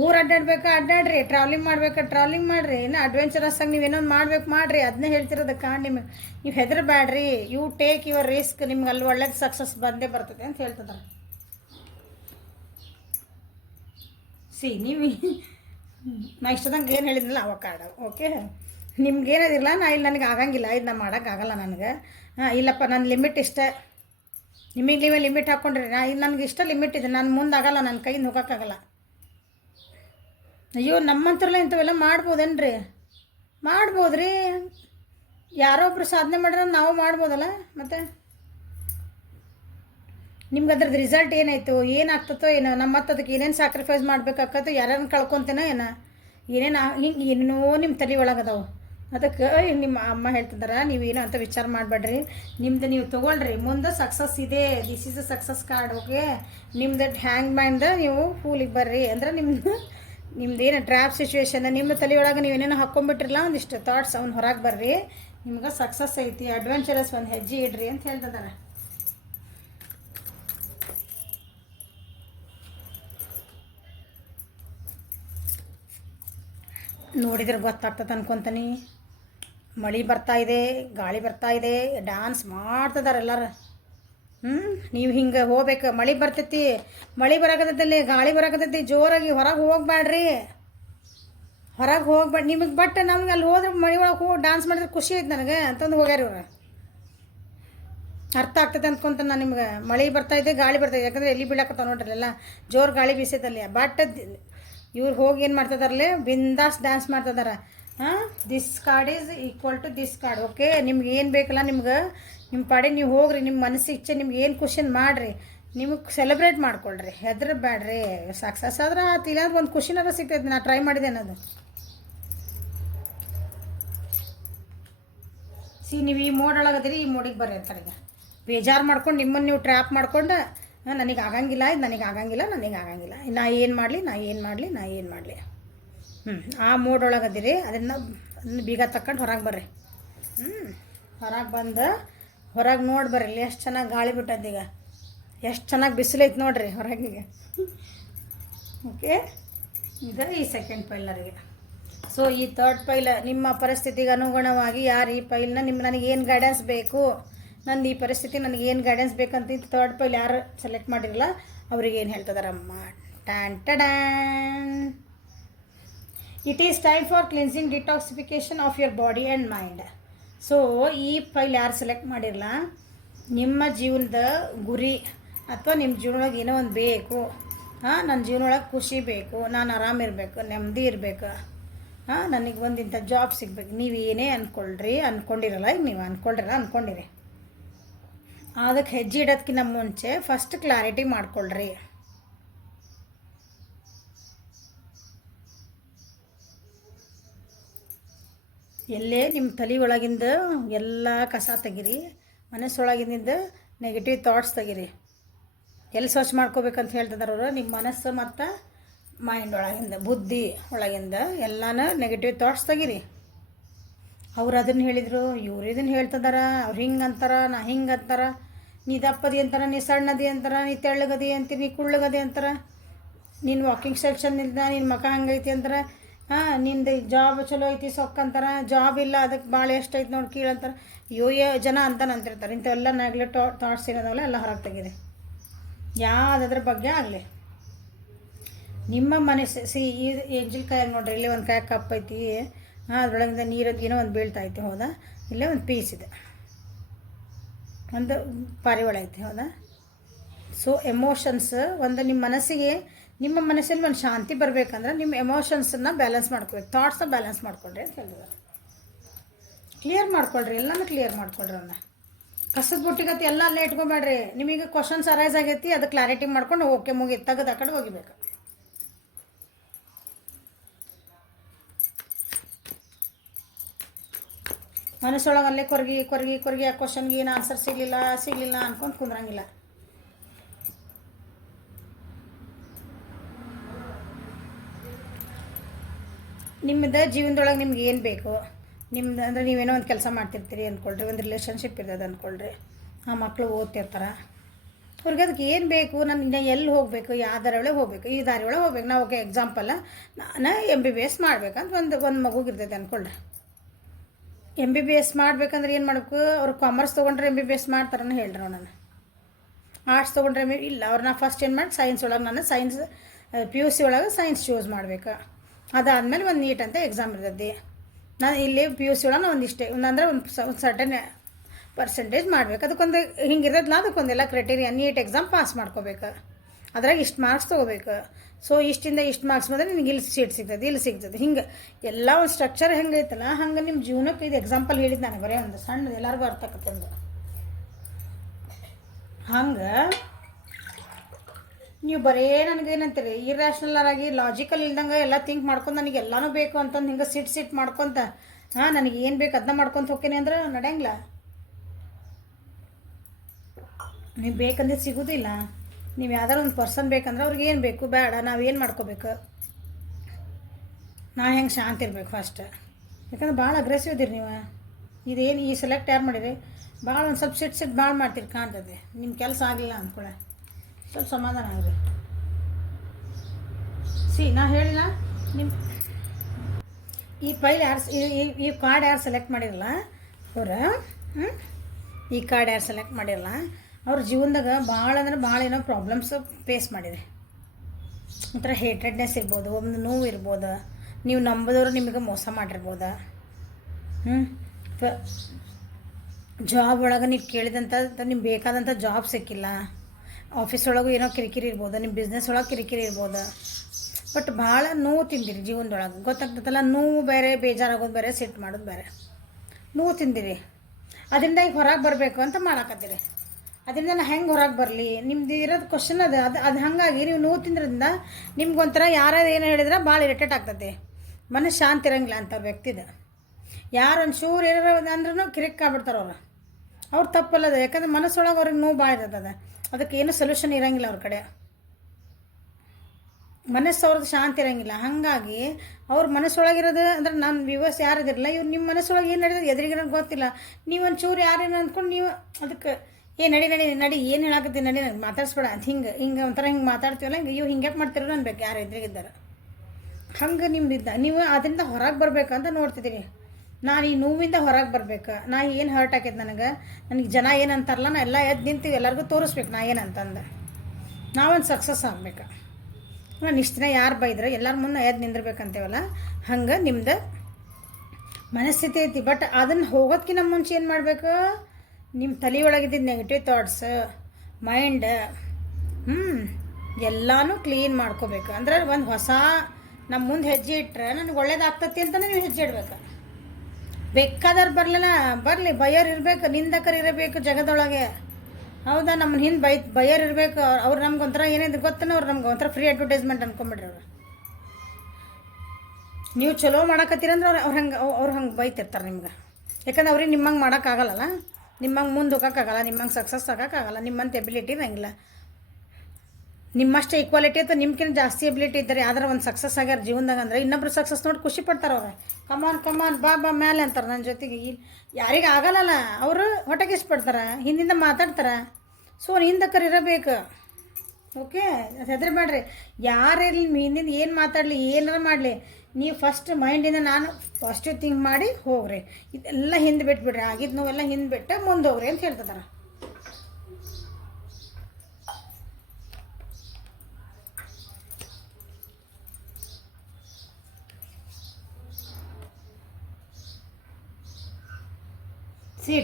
ಊರು ಅಡ್ಡಾಡ್ರಿ, ಟ್ರಾವೆಲಿಂಗ್ ಟ್ರಾವೆಲಿಂಗ್ ಮಾಡಿರಿ. ಇನ್ನು ಅಡ್ವೆಂಚರಸ್ ಆಗಿ ನೀವೇನೊಂದು ಮಾಡಿರಿ. ಅದನ್ನೇ ಹೇಳ್ತಿರೋದು ಕಾರ್ಡ್. ನಿಮಗೆ ನೀವು ಹೆದರಬೇಡ್ರಿ, ಯು ಟೇಕ್ ಯುವರ್ ರಿಸ್ಕ್, ನಿಮ್ಗೆ ಅಲ್ಲಿ ಒಳ್ಳೇದು ಸಕ್ಸಸ್ ಬಂದೇ ಬರ್ತದೆ ಅಂತ ಹೇಳ್ತಿದ್ದಾರೆ. ನೀವು ನಾ ಇಷ್ಟದಂಗೆ ಏನು ಹೇಳಿದ್ನಲ್ಲ ಅವ ಕಾರ್ಡ್. ಓಕೆ, ನಿಮ್ಗೇನದಿಲ್ಲ, ನಾ ಇಲ್ಲಿ ನನಗೆ ಆಗಂಗಿಲ್ಲ, ಇದು ನಾ ಮಾಡೋಕ್ಕಾಗಲ್ಲ ನನಗೆ. ಇಲ್ಲಪ್ಪ ನನ್ನ ಲಿಮಿಟ್ ಇಷ್ಟ, ನಿಮಗೆ ನೀವೇ ಲಿಮಿಟ್ ಹಾಕ್ಕೊಂಡ್ರಿ. ನನಗೆ ಇಷ್ಟ ಲಿಮಿಟ್ ಇದೆ, ನಾನು ಮುಂದಾಗಲ್ಲ, ನನ್ನ ಕೈಯಿಂದ ಹೋಗೋಕ್ಕಾಗಲ್ಲ. ಅಯ್ಯೋ ನಮ್ಮಂತರಲ್ಲ ಇಂಥವೆಲ್ಲ ಮಾಡ್ಬೋದೇನ್ರಿ? ಮಾಡ್ಬೋದ್ರಿ. ಯಾರೋ ಒಬ್ರು ಸಾಧನೆ ಮಾಡ್ರೆ ನಾವು ಮಾಡ್ಬೋದಲ್ಲ. ಮತ್ತು ನಿಮ್ಗೆ ಅದ್ರದ್ದು ರಿಸಲ್ಟ್ ಏನಾಯಿತು, ಏನಾಗ್ತತೋ ಏನೋ, ನಮ್ಮ ಮತ್ತೆ ಅದಕ್ಕೆ ಏನೇನು ಸ್ಯಾಕ್ರಿಫೈಸ್ ಮಾಡ್ಬೇಕಾಗತ್ತೋ, ಯಾರ್ಯಾರು ಕಳ್ಕೊತೇನೋ ಏನೋ, ಏನೇನು ಹಿಂಗೆ ಏನೇನೋ ನಿಮ್ಮ ತಲೆ ಒಳಗದಾವೆ. ಅದಕ್ಕೆ ನಿಮ್ಮ ಅಮ್ಮ ಹೇಳ್ತಿದ್ದಾರೆ, ನೀವೇನೋ ಅಂತ ವಿಚಾರ ಮಾಡಬೇಡ್ರಿ, ನಿಮ್ದು ನೀವು ತೊಗೊಳ್ರಿ, ಮುಂದೆ ಸಕ್ಸಸ್ ಇದೆ. This is a success card. Okay, ನಿಮ್ದು ಹ್ಯಾಂಗ್ ಮ್ಯಾಂಡ್ ನೀವು ಫೂಲಿಗೆ ಬರ್ರಿ ಅಂದ್ರೆ ನಿಮ್ದೇನು ಟ್ರ್ಯಾಪ್ ಸಿಚುವೇಶನ್ ನಿಮ್ಮ ತಲೆಯೊಳಗೆ ನೀವೇನೇನೋ ಹಾಕ್ಕೊಂಬಿಟ್ರಿಲ್ಲ, ಒಂದಿಷ್ಟು ಥಾಟ್ಸ್ ಅವ್ನು ಹೊರಗೆ ಬರ್ರಿ, ನಿಮ್ಗೆ ಸಕ್ಸಸ್ ಐತಿ, ಅಡ್ವೆಂಚರಸ್ ಒಂದು ಹೆಜ್ಜೆ ಇಡ್ರಿ ಅಂತ ಹೇಳ್ತಿದ್ದಾರೆ. ನೋಡಿದ್ರೆ ಗೊತ್ತಾಗ್ತದೆ ಅನ್ಕೊತಾನೆ. ಮಳೆ ಬರ್ತಾಯಿದೆ, ಗಾಳಿ ಬರ್ತಾಯಿದೆ, ಡ್ಯಾನ್ಸ್ ಮಾಡ್ತಿದ್ದಾರೆ ಎಲ್ಲರೂ. ನೀವು ಹಿಂಗೆ ಹೋಗ್ಬೇಕು. ಮಳೆ ಬರ್ತೈತಿ, ಮಳೆ ಬರಾಕತ್ತೈತಿ, ಗಾಳಿ ಬರಾಕತ್ತೈತಿ, ಜೋರಾಗಿ ಹೊರಗೆ ಹೋಗ್ಬೇಡ್ರಿ, ಹೊರಗೆ ಹೋಗ್ಬೇಡಿ ನಿಮಗೆ. ಬಟ್ ನಮ್ಗೆ ಅಲ್ಲಿ ಹೋದ್ರೆ ಮಳೆ ಒಳಗೆ ಹೋಗಿ ಡ್ಯಾನ್ಸ್ ಮಾಡಿದ್ರೆ ಖುಷಿ ಐತೆ ನನಗೆ ಅಂತಂದು ಹೋಗ್ಯಾರ ಇವ್ರು. ಅರ್ಥ ಆಗ್ತೈತೆ ಅಂದ್ಕೊಂತ ನಾನು ನಿಮ್ಗೆ. ಮಳೆ ಬರ್ತಾಯಿದೆ, ಗಾಳಿ ಬರ್ತೈತೆ, ಯಾಕಂದರೆ ಎಲ್ಲಿ ಬೀಳಾಕತ್ತಾವ ನೋಡ್ರಿ ಎಲ್ಲ ಜೋರು ಗಾಳಿ ಬೀಸೈತಲ್ಲಿ. ಬಟ್ ಇವ್ರು ಹೋಗಿ ಏನು ಮಾಡ್ತಿದಾರಲ್ಲೇ ಬಿಂದಾಸ್ ಡ್ಯಾನ್ಸ್ ಮಾಡ್ತಿದ್ದಾರೆ. This card is equal to this card. Okay, ನಿಮ್ಗೆ ಏನು ಬೇಕಲ್ಲ, ನಿಮ್ಗೆ ನಿಮ್ಮ ಪಾಡಿ ನೀವು ಹೋಗ್ರಿ, ನಿಮ್ಮ ಮನಸ್ಸಿಗೆ ಇಚ್ಛೆ ನಿಮ್ಗೆ ಏನು ಖುಷಿನ ಮಾಡಿರಿ, ನಿಮಗೆ ಸೆಲೆಬ್ರೇಟ್ ಮಾಡ್ಕೊಳ್ರಿ, ಹೆದರಬೇಡ್ರಿ. ಸಕ್ಸಸ್ ಆದ್ರೆ ಆತು, ಇಲ್ಲಾಂದ್ರೆ ಒಂದು ಖುಷಿನಾರ ಸಿಗ್ತೈತೆ. ನಾ ಟ್ರೈ ಮಾಡಿದೆ ಅನ್ನೋದು. ನೀವು ಈ ಮೋಡೊಳಗದಿರಿ, ಈ ಮೋಡಿಗೆ ಬರ್ರಿ ಅಂತಾರೆ. ಈಗ ಬೇಜಾರು ಮಾಡ್ಕೊಂಡು ನಿಮ್ಮನ್ನು ನೀವು ಟ್ರ್ಯಾಪ್ ಮಾಡ್ಕೊಂಡು ನನಗೆ ಆಗಂಗಿಲ್ಲ, ಇದು ನನಗೆ ಆಗಂಗಿಲ್ಲ, ನಾ ಏನು ಮಾಡಲಿ. ಆ ಮೋಡೊಳಗದಿರಿ, ಅದನ್ನು ಬೀಗ ತಕ್ಕೊಂಡು ಹೊರಗೆ ಬರ್ರಿ. ಹೊರಗೆ ಬಂದು ಹೊರಗೆ ನೋಡಿ ಬರ್ರಿ, ಇಲ್ಲಿ ಎಷ್ಟು ಚೆನ್ನಾಗಿ ಗಾಳಿ ಬಿಟ್ಟದ್ದು. ಈಗ ಎಷ್ಟು ಚೆನ್ನಾಗಿ ಬಿಸಿಲೈತೆ ನೋಡ್ರಿ ಹೊರಗೆ. ಓಕೆ, ಇದು ಈ ಸೆಕೆಂಡ್ ಪೈಲರಿಗೆ. ಸೊ ಈ ಥರ್ಡ್ ಪೈಲ ನಿಮ್ಮ ಪರಿಸ್ಥಿತಿಗೆ ಅನುಗುಣವಾಗಿ ಯಾರು ಈ ಪೈಲ್ನ ನನಗೇನು ಗೈಡೆನ್ಸ್ ಬೇಕು, ನಂದು ಈ ಪರಿಸ್ಥಿತಿ ನನಗೇನು ಗೈಡೆನ್ಸ್ ಬೇಕಂತ ಥರ್ಡ್ ಪೈಲ್ ಯಾರು ಸೆಲೆಕ್ಟ್ ಮಾಡಿರಲ್ಲ ಅವ್ರಿಗೆ ಏನು ಹೇಳ್ತದಾರಮ್ಮ, ten. It is time for cleansing detoxification of your body and mind. So ಈ ಫೈಲ್ ಯಾರು ಸೆಲೆಕ್ಟ್ ಮಾಡಿರಲ್ಲ, ನಿಮ್ಮ ಜೀವನದ ಗುರಿ ಅಥವಾ ನಿಮ್ಮ ಜೀವನೊಳಗೆ ಏನೋ ಒಂದು ಬೇಕು, ನನ್ನ ಜೀವನೊಳಗೆ ಖುಷಿ ಬೇಕು, ನಾನು ಆರಾಮಿರ್ಬೇಕು, ನೆಮ್ಮದಿ ಇರಬೇಕು, ನನಗೆ ಒಂದು ಇಂಥ ಜಾಬ್ ಸಿಗ್ಬೇಕು, ನೀವು ಏನೇ ಅಂದ್ಕೊಂಡಿರಲ್ಲ, ಈಗ ನೀವು ಅಂದ್ಕೊಂಡಿರಿ. ಅದಕ್ಕೆ ಹೆಜ್ಜೆ ಇಡೋದಕ್ಕಿಂತ ಮುಂಚೆ ಫಸ್ಟ್ ಕ್ಲಾರಿಟಿ ಮಾಡ್ಕೊಳ್ರಿ. ಎಲ್ಲೇ ನಿಮ್ಮ ತಲೆ ಒಳಗಿಂದ ಎಲ್ಲ ಕಸ ತೆಗೀರಿ, ಮನಸ್ಸೊಳಗಿಂದ ನೆಗೆಟಿವ್ ಥಾಟ್ಸ್ ತೆಗೀರಿ. ಎಲ್ಲಿ ಸ್ವಚ್ಛ ಮಾಡ್ಕೋಬೇಕಂತ ಹೇಳ್ತಿದ್ದಾರೆ ಅವರು, ನಿಮ್ಮ ಮನಸ್ಸು ಮತ್ತು ಮೈಂಡ್ ಒಳಗಿಂದ, ಬುದ್ಧಿ ಒಳಗಿಂದ ಎಲ್ಲನೂ ನೆಗೆಟಿವ್ ಥಾಟ್ಸ್ ತೆಗೀರಿ. ಅವ್ರು ಅದನ್ನು ಹೇಳಿದರು, ಇವ್ರು ಇದನ್ನು ಹೇಳ್ತಿದಾರ, ಅವ್ರು ಹಿಂಗೆ ಅಂತಾರ, ನಾ ಹಿಂಗೆ ಅಂತಾರ, ನೀ ದಪ್ಪದಿ ಅಂತಾರ, ನೀ ಸಣ್ಣದಿ ಅಂತಾರ, ನೀ ತೆಳ್ಳಗದಿ ಅಂತೀರಿ, ನೀ ಕುಳ್ಳಗದಿ ಅಂತಾರ, ನಿನ್ನ ವಾಕಿಂಗ್ ಸ್ಟೈಲ್ ಚಂದಿಲ್ಲ, ನಿನ್ನ ಮಕ ಹಂಗೈತಿ ಅಂತಾರೆ, ನಿಂದು ಜಾಬ್ ಚಲೋ ಐತಿ ಸೊಕ್ಕಂತಾರ, ಜಾಬ್ ಇಲ್ಲ ಅದಕ್ಕೆ ಭಾಳ ಎಷ್ಟೈತಿ ನೋಡಿ ಕೀಳಂತಾರೆ, ಜನ ಅಂತಿರ್ತಾರೆ. ಇಂಥವೆಲ್ಲ ನೆಗೆಟಿವ್ ಥಾಟ್ಸ್ ಇರೋದವಲ್ಲ ಎಲ್ಲ ಹೊರಗೆ ತೆಗೀರಿ. ಯಾವುದ್ರ ಬಗ್ಗೆ ಆಗಲಿ ನಿಮ್ಮ ಮನಸ್ಸು ಈ ಏಂಜಲ್ ಕಾಯಾಗ ನೋಡ್ರಿ, ಇಲ್ಲೇ ಒಂದು ಕಾಯಿ ಕಪ್ ಐತಿ, ಅದ್ರೊಳಗಿಂದ ನೀರದ್ದು ಏನೋ ಒಂದು ಬೀಳ್ತಾಯಿತ್ತು, ಹೌದಾ? ಇಲ್ಲೇ ಒಂದು ಪೀಸ್ ಇದೆ, ಒಂದು ಪಾರಿವಾಳ ಐತಿ, ಹೌದಾ? ಸೊ ಎಮೋಷನ್ಸ್ ಒಂದು ನಿಮ್ಮ ಮನಸ್ಸಲ್ಲಿ ಒಂದು ಶಾಂತಿ ಬರಬೇಕಂದ್ರೆ ನಿಮ್ಮ ಎಮೋಷನ್ಸನ್ನು ಬ್ಯಾಲೆನ್ಸ್ ಮಾಡ್ಕೋಬೇಕು, ಥಾಟ್ಸ್ನ ಬ್ಯಾಲೆನ್ಸ್ ಮಾಡ್ಕೊಳ್ರಿ ಅಂತ ಹೇಳಿದ್ರು. ಕ್ಲಿಯರ್ ಮಾಡ್ಕೊಳ್ರಿ, ಎಲ್ಲನೂ ಕ್ಲಿಯರ್ ಮಾಡ್ಕೊಳ್ರಿ. ಅವನ್ನ ಕಸದ ಬುಟ್ಟಿಗತ್ತೆ ಎಲ್ಲ ಅಲ್ಲೇ ಇಟ್ಕೊಬೇಡ್ರಿ. ನಿಮಗೆ ಕ್ವಶನ್ಸ್ ಅರೈಸ್ ಆಗೈತಿ, ಅದು ಕ್ಲಾರಿಟಿ ಮಾಡ್ಕೊಂಡು ಓಕೆ ಮುಗಿ ತೆಗೆದು ಆ ಕಡೆ ಹೋಗಿಬೇಕು. ಮನಸ್ಸೊಳಗೆ ಅಲ್ಲೇ ಕೊರಗಿ ಆ ಕ್ವಶನ್ಗೆ ಏನು ಆನ್ಸರ್ ಸಿಗಲಿಲ್ಲ ಅನ್ಕೊಂಡು ಕುಂದ್ರಂಗಿಲ್ಲ. ನಿಮ್ಮದು ಜೀವನದೊಳಗೆ ನಿಮ್ಗೆ ಏನು ಬೇಕು, ನಿಮ್ದು ಅಂದರೆ ನೀವೇನೋ ಒಂದು ಕೆಲಸ ಮಾಡ್ತಿರ್ತೀರಿ ಅಂದ್ಕೊಳ್ರಿ, ಒಂದು ರಿಲೇಷನ್ಶಿಪ್ ಇರ್ತದೆ ಅಂದ್ಕೊಳ್ರಿ, ಆ ಮಕ್ಕಳು ಓದ್ತಿರ್ತಾರೆ, ಅವ್ರಿಗೆ ಅದಕ್ಕೆ ಏನು ಬೇಕು, ನಾನು ಎಲ್ಲಿ ಹೋಗಬೇಕು, ಯಾವ ದಾರಿ ಒಳಗೆ ಹೋಗಬೇಕು, ಈ ದಾರಿ ಒಳಗೆ ಹೋಗ್ಬೇಕು. ನಾವು ಓಕೆ ಎಕ್ಸಾಂಪಲ್ಲ, ನಾನು MBBS ಮಾಡ್ಬೇಕಂತ ಒಂದು ಮಗುಗಿರ್ತೈತೆ ಅಂದ್ಕೊಳ್ರಿ. MBBS ಮಾಡ್ಬೇಕಂದ್ರೆ ಏನು ಮಾಡಬೇಕು, ಅವ್ರು ಕಾಮರ್ಸ್ ತೊಗೊಂಡ್ರೆ MBBS ಮಾಡ್ತಾರನ್ನ ಹೇಳ್ರಿ. ನಾನು ಆರ್ಟ್ಸ್ ತೊಗೊಂಡ್ರೆ ಇಲ್ಲ, ಅವ್ರನ್ನ ಫಸ್ಟ್ ಏನು ಮಾಡಿ ಸೈನ್ಸ್ ಒಳಗೆ ನಾನು PUC ಒಳಗೆ ಸೈನ್ಸ್ ಚೂಸ್ ಮಾಡ್ಬೇಕು. ಅದಾದಮೇಲೆ ಒಂದು ನೀಟ್ ಅಂತ ಎಕ್ಸಾಮ್ ಇರ್ತೈತಿ. ನಾನು ಇಲ್ಲಿ PUC ಒಳಗೆ ಒಂದಿಷ್ಟೇ ಅಂದರೆ ಒಂದು ಸರ್ಟನ್ ಪರ್ಸೆಂಟೇಜ್ ಮಾಡ್ಬೇಕು. ಅದಕ್ಕೊಂದು ಹಿಂಗಿರೋದಿಲ್ಲ, ಅದಕ್ಕೊಂದೆಲ್ಲ ಕ್ರೈಟೀರಿಯಾ. ನೀಟ್ ಎಕ್ಸಾಮ್ ಪಾಸ್ ಮಾಡ್ಕೋಬೇಕು, ಅದ್ರಾಗ ಇಷ್ಟು ಮಾರ್ಕ್ಸ್ ತೊಗೋಬೇಕು. ಸೊ ಇಷ್ಟಿಂದ ಇಷ್ಟು ಮಾರ್ಕ್ಸ್ ಬಂದರೆ ನಿನಗೆ ಇಲ್ಲಿ ಸೀಟ್ ಸಿಗ್ತದೆ, ಇಲ್ಲಿ ಸಿಗ್ತದೆ. ಹಿಂಗೆ ಎಲ್ಲ ಒಂದು ಸ್ಟ್ರಕ್ಚರ್ ಹೆಂಗೈತಲ್ಲ ಹಂಗೆ ನಿಮ್ಮ ಜೀವನಕ್ಕೆ ಇದು ಎಕ್ಸಾಂಪಲ್ ಹೇಳಿದ್ದು ನಾನು, ಬರೀ ಒಂದು ಸಣ್ಣ ಎಲ್ಲರಿಗೂ ಅರ್ಥ ಆಕತ್ತಂದು. ಹಂಗೆ ನೀವು ಬರೇ ನನಗೇನಂತೀರಿ ಇರ್ಯಾಷನಲ್ ಆಗಿ ಲಾಜಿಕಲ್ ಇಲ್ದಂಗೆ ಎಲ್ಲ ಥಿಂಕ್ ಮಾಡ್ಕೊಂಡು ನನಗೆ ಎಲ್ಲನೂ ಬೇಕು ಅಂತಂದು ಹಿಂಗೆ ಸಿಟ್ ಮಾಡ್ಕೊತ ನನಗೆ ಏನು ಬೇಕು ಅದನ್ನ ಮಾಡ್ಕೊತ ಹೋಗ್ತೀನಿ ಅಂದ್ರೆ ನಡೆಯಂಗಿಲ್ಲ. ನೀವು ಬೇಕಂದ್ರೆ ಸಿಗೋದಿಲ್ಲ. ನೀವು ಯಾವ್ದಾರು ಒಂದು ಪರ್ಸನ್ ಬೇಕಂದ್ರೆ ಅವ್ರಿಗೆ ಏನು ಬೇಕು ಬೇಡ, ನಾವೇನು ಮಾಡ್ಕೋಬೇಕು, ನಾ ಹೆಂಗೆ ಶಾಂತಿ ಇರಬೇಕು ಫಸ್ಟ್. ಯಾಕಂದ್ರೆ ಭಾಳ ಅಗ್ರೆಸಿವ್ ಇದೀರಿ ನೀವು. ಇದೇನು ಈ ಸೆಲೆಕ್ಟ್ ಯಾರು ಮಾಡಿರಿ, ಭಾಳ ಒಂದು ಸ್ವಲ್ಪ ಸಿಟ್ ಭಾಳ ಮಾಡ್ತೀರಿ ಕಾಣ್ತದೆ. ನಿಮ್ಮ ಕೆಲಸ ಆಗಲಿಲ್ಲ ಅಂದ್ಕೊಳ್ಳೆ ಸ್ವಲ್ಪ ಸಮಾಧಾನ ಆಗ್ರಿ. ನಾ ಹೇಳಿಲ್ಲ ನಿಮ್ಮ ಈ ಫೈಲ್ ಯಾರು ಈ ಕಾರ್ಡ್ ಯಾರು ಸೆಲೆಕ್ಟ್ ಮಾಡಿರಲ್ಲ ಅವ್ರು, ಈ ಕಾರ್ಡ್ ಯಾರು ಸೆಲೆಕ್ಟ್ ಮಾಡಿರಲ್ಲ ಅವ್ರ ಜೀವನದಾಗ ಭಾಳ ಅಂದ್ರೆ ಭಾಳ ಏನೋ ಪ್ರಾಬ್ಲಮ್ಸ್ ಫೇಸ್ ಮಾಡಿದೆ. ಒಂಥರ ಹೇಟ್ರೆಡ್ನೆಸ್ ಇರ್ಬೋದು, ಒಂದು ನೋವು ಇರ್ಬೋದು, ನೀವು ನಂಬದವರು ನಿಮಗೆ ಮೋಸ ಮಾಡಿರ್ಬೋದು. ಜಾಬ್ ಒಳಗೆ ನೀವು ಕೇಳಿದಂಥ ನಿಮ್ಗೆ ಬೇಕಾದಂಥ ಜಾಬ್ ಸಿಕ್ಕಿಲ್ಲ, ಆಫೀಸ್ ಒಳಗೂ ಏನೋ ಕಿರಿಕಿರಿ ಇರ್ಬೋದು, ನಿಮ್ಮ ಬಿಸ್ನೆಸ್ ಒಳಗೆ ಕಿರಿಕಿರಿ ಇರ್ಬೋದು. ಬಟ್ ಭಾಳ ನೋವು ತಿಂದಿರಿ ಜೀವನದೊಳಗೆ, ಗೊತ್ತಾಗ್ತದಲ್ಲ. ನೋವು ಬೇರೆ, ಬೇಜಾರಾಗೋದು ಬೇರೆ, ಸಿಟ್ಟು ಮಾಡೋದು ಬೇರೆ. ನೋವು ತಿಂದಿರಿ, ಅದರಿಂದ ಈಗ ಹೊರಗೆ ಬರಬೇಕು ಅಂತ ಮಾಡಾಕತ್ತೀರಿ. ಅದರಿಂದ ನಾನು ಹೆಂಗೆ ಹೊರಗೆ ಬರಲಿ, ನಿಮ್ದು ಇರೋದು ಕ್ವಶನ್ ಅದು ಹಾಗಾಗಿ ನೀವು ನೋವು ತಿಂದ್ರಿಂದ ನಿಮ್ಗೊಂಥರ ಯಾರು ಏನು ಹೇಳಿದ್ರೆ ಭಾಳ ಇರಿಟೇಟ್ ಆಗ್ತದೆ, ಮನಸ್ಸು ಶಾಂತಿ ಇರೋಂಗಿಲ್ಲ ಅಂತ ವ್ಯಕ್ತಿದು. ಯಾರು ಒಂದು ಶೂರು ಏನಾರ ಅಂದ್ರೂ ಕಿರಿಕಾಗ್ಬಿಡ್ತಾರೆ ಅವ್ರು ತಪ್ಪಲ್ಲದ. ಯಾಕಂದ್ರೆ ಮನಸ್ಸೊಳಗೆ ಅವ್ರಿಗೆ ನೋವು ಭಾಳ ಇರ್ತದೆ, ಅದಕ್ಕೆ ಏನೂ ಸೊಲ್ಯೂಷನ್ ಇರೋಂಗಿಲ್ಲ ಅವ್ರ ಕಡೆ. ಮನಸ್ಸು ಅವ್ರದ್ದು ಶಾಂತಿ ಇರೋಂಗಿಲ್ಲ. ಹಾಗಾಗಿ ಅವ್ರ ಮನಸ್ಸೊಳಗಿರೋದು ಅಂದ್ರೆ ನಮ್ಮ ವ್ಯೂವರ್ಸ್ ಯಾರಿದಿರಲ್ಲ, ಇವ್ರು ನಿಮ್ಮ ಮನಸ್ಸೊಳಗೆ ಏನು ನಡೆಯೋದು ಎದುರಿಗಿರೋದು ಗೊತ್ತಿಲ್ಲ. ನೀವೊಂದು ಚೂರು ಯಾರೇನು ಅಂದ್ಕೊಂಡು ನೀವು ಅದಕ್ಕೆ ನಡಿ ನಡಿ ನಡಿ ಏನು ಹೇಳಾಕತ್ತೀನಿ ನಡಿ ನನಗೆ ಮಾತಾಡ್ಸ್ಬೇಡ ಅಂತ ಹಿಂಗೆ ಒಂಥರ ಹಿಂಗೆ ಮಾತಾಡ್ತೀವಲ್ಲ ಹಿಂಗೆ ಇವು ಹಿಂಗೆ ಮಾಡ್ತಿರೋ ಅನ್ಬೇಕು ಯಾರು ಎದುರಿಗಿದ್ದಾರೆ. ಹಂಗೆ ನಿಮ್ದಿದ್ದ ನೀವು ಅದರಿಂದ ಹೊರಗೆ ಬರ್ಬೇಕಂತ ನೋಡ್ತಿದ್ದೀನಿ. ನಾನು ಈ ನೋವಿಂದ ಹೊರಗೆ ಬರ್ಬೇಕು. ನಾ ಏನು ಹರ್ಟ್ ಆಕೈತೆ ನನಗೆ ಜನ ಏನಂತಾರಲ್ಲ, ನಾ ಎಲ್ಲ ಎದ್ದು ನಿಂತೀವಿ ಎಲ್ಲರಿಗೂ ತೋರಿಸ್ಬೇಕು ನಾ ಏನಂತಂದು. ನಾವೊಂದು ಸಕ್ಸಸ್ ಆಗ್ಬೇಕು. ನಾನು ಇಷ್ಟು ದಿನ ಯಾರು ಬೈದ್ರೆ ಎಲ್ಲರ ಮುಂದೆ ಎದ್ದು ನಿಂದಿರ್ಬೇಕಂತೇವಲ್ಲ, ಹಂಗೆ ನಿಮ್ದು ಮನಸ್ಥಿತಿ ಐತಿ. ಬಟ್ ಅದನ್ನು ಹೋಗೋದಕ್ಕಿಂತ ಮುಂಚೆ ಏನು ಮಾಡಬೇಕು, ನಿಮ್ಮ ತಲೆ ಒಳಗಿದ್ದಿದ್ದು ನೆಗೆಟಿವ್ ಥಾಟ್ಸ್ ಮೈಂಡ್ ಎಲ್ಲನೂ ಕ್ಲೀನ್ ಮಾಡ್ಕೋಬೇಕು. ಅಂದ್ರೆ ಒಂದು ಹೊಸ ನಮ್ಮ ಮುಂದೆ ಹೆಜ್ಜೆ ಇಟ್ಟರೆ ನನಗೆ ಒಳ್ಳೇದಾಗ್ತತಿ ಅಂತಲೇ ನೀವು ಹೆಜ್ಜೆ ಇಡ್ಬೇಕು. ಬೇಕಾದವ್ರು ಬರಲಿ ಬೈಯೋರು ಇರಬೇಕು, ನಿಂದಕರು ಇರಬೇಕು ಜಗದೊಳಗೆ. ಹೌದಾ, ನಮ್ಮನ್ನ ಹಿಂದೆ ಬೈಯೋರು ಇರಬೇಕು. ಅವ್ರು ನಮ್ಗೆ ಒಂಥರ ಏನಿದೆ ಗೊತ್ತನ, ಅವ್ರು ನಮ್ಗೆ ಒಂಥರ ಫ್ರೀ ಅಡ್ವರ್ಟೈಸ್ಮೆಂಟ್ ಅನ್ಕೊಂಬಿಡ್ರಿ. ಅವ್ರು ನೀವು ಚಲೋ ಮಾಡಕತ್ತೀರಂದ್ರೆ ಅವ್ರು ಹಂಗೆ ಬೈತಿರ್ತಾರೆ ನಿಮ್ಗೆ. ಯಾಕಂದ್ರೆ ಅವ್ರಿಗೆ ನಿಮ್ಮಂಗೆ ಮಾಡೋಕ್ಕಾಗಲ್ಲ, ನಿಮ್ಮಂಗೆ ಮುಂದೆ ಹೋಗೋಕ್ಕಾಗಲ್ಲ, ನಿಮ್ಮಂಗೆ ಸಕ್ಸಸ್ ಆಗೋಕ್ಕಾಗಲ್ಲ. ನಿಮ್ಮಂತ ಎಬಿಲಿಟಿ ಇರೋಂಗಿಲ್ಲ. ನಿಮ್ಮಷ್ಟು ಈಕ್ವಾಲಿಟಿ ಅಥವಾ ನಿಮ್ಗಿಂತ ಜಾಸ್ತಿ ಎಬಿಲಿಟಿ ಇದ್ದಾರೆ ಯಾವ್ದಾರ ಒಂದು ಸಕ್ಸಸ್ ಆಗ್ಯಾರ ಜೀವನದಾಗ ಅಂದ್ರೆ ಇನ್ನೊಬ್ರು ಸಕ್ಸಸ್ ನೋಡಿ ಖುಷಿ ಪಡ್ತಾರೆ. ಅವ್ರು ಕಮಾನ್ ಬಾ ಮೇಲೆ ಅಂತಾರೆ ನನ್ನ ಜೊತೆಗೆ. ಯಾರಿಗೆ ಆಗಲ್ಲಲ್ಲ ಅವರು ಹೊಟ್ಟೆಗೆ ಇಷ್ಟಪಡ್ತಾರೆ, ಹಿಂದಿಂದ ಮಾತಾಡ್ತಾರೆ. ಸೊ ಹಿಂದಕ್ಕರ್ ಇರಬೇಕು. ಓಕೆ, ಅದು ಹೆದರಬೇಡ್ರಿ. ಯಾರಿರಲಿ ಹಿಂದಿಂದ ಏನು ಮಾತಾಡಲಿ ಏನಾರ ಮಾಡಲಿ, ನೀವು ಫಸ್ಟ್ ಮೈಂಡಿಂದ ನಾನು ಪಾಸಿಟಿವ್ ಥಿಂಕ್ ಮಾಡಿ ಹೋಗ್ರಿ. ಇದೆಲ್ಲ ಹಿಂದೆ ಬಿಟ್ಬಿಡ್ರಿ, ಆಗಿದ್ದು ನೋವೆಲ್ಲ ಹಿಂದೆ ಬಿಟ್ಟು ಮುಂದೆ ಹೋಗ್ರಿ ಅಂತ ಹೇಳ್ತಿದ್ದಾರೆ.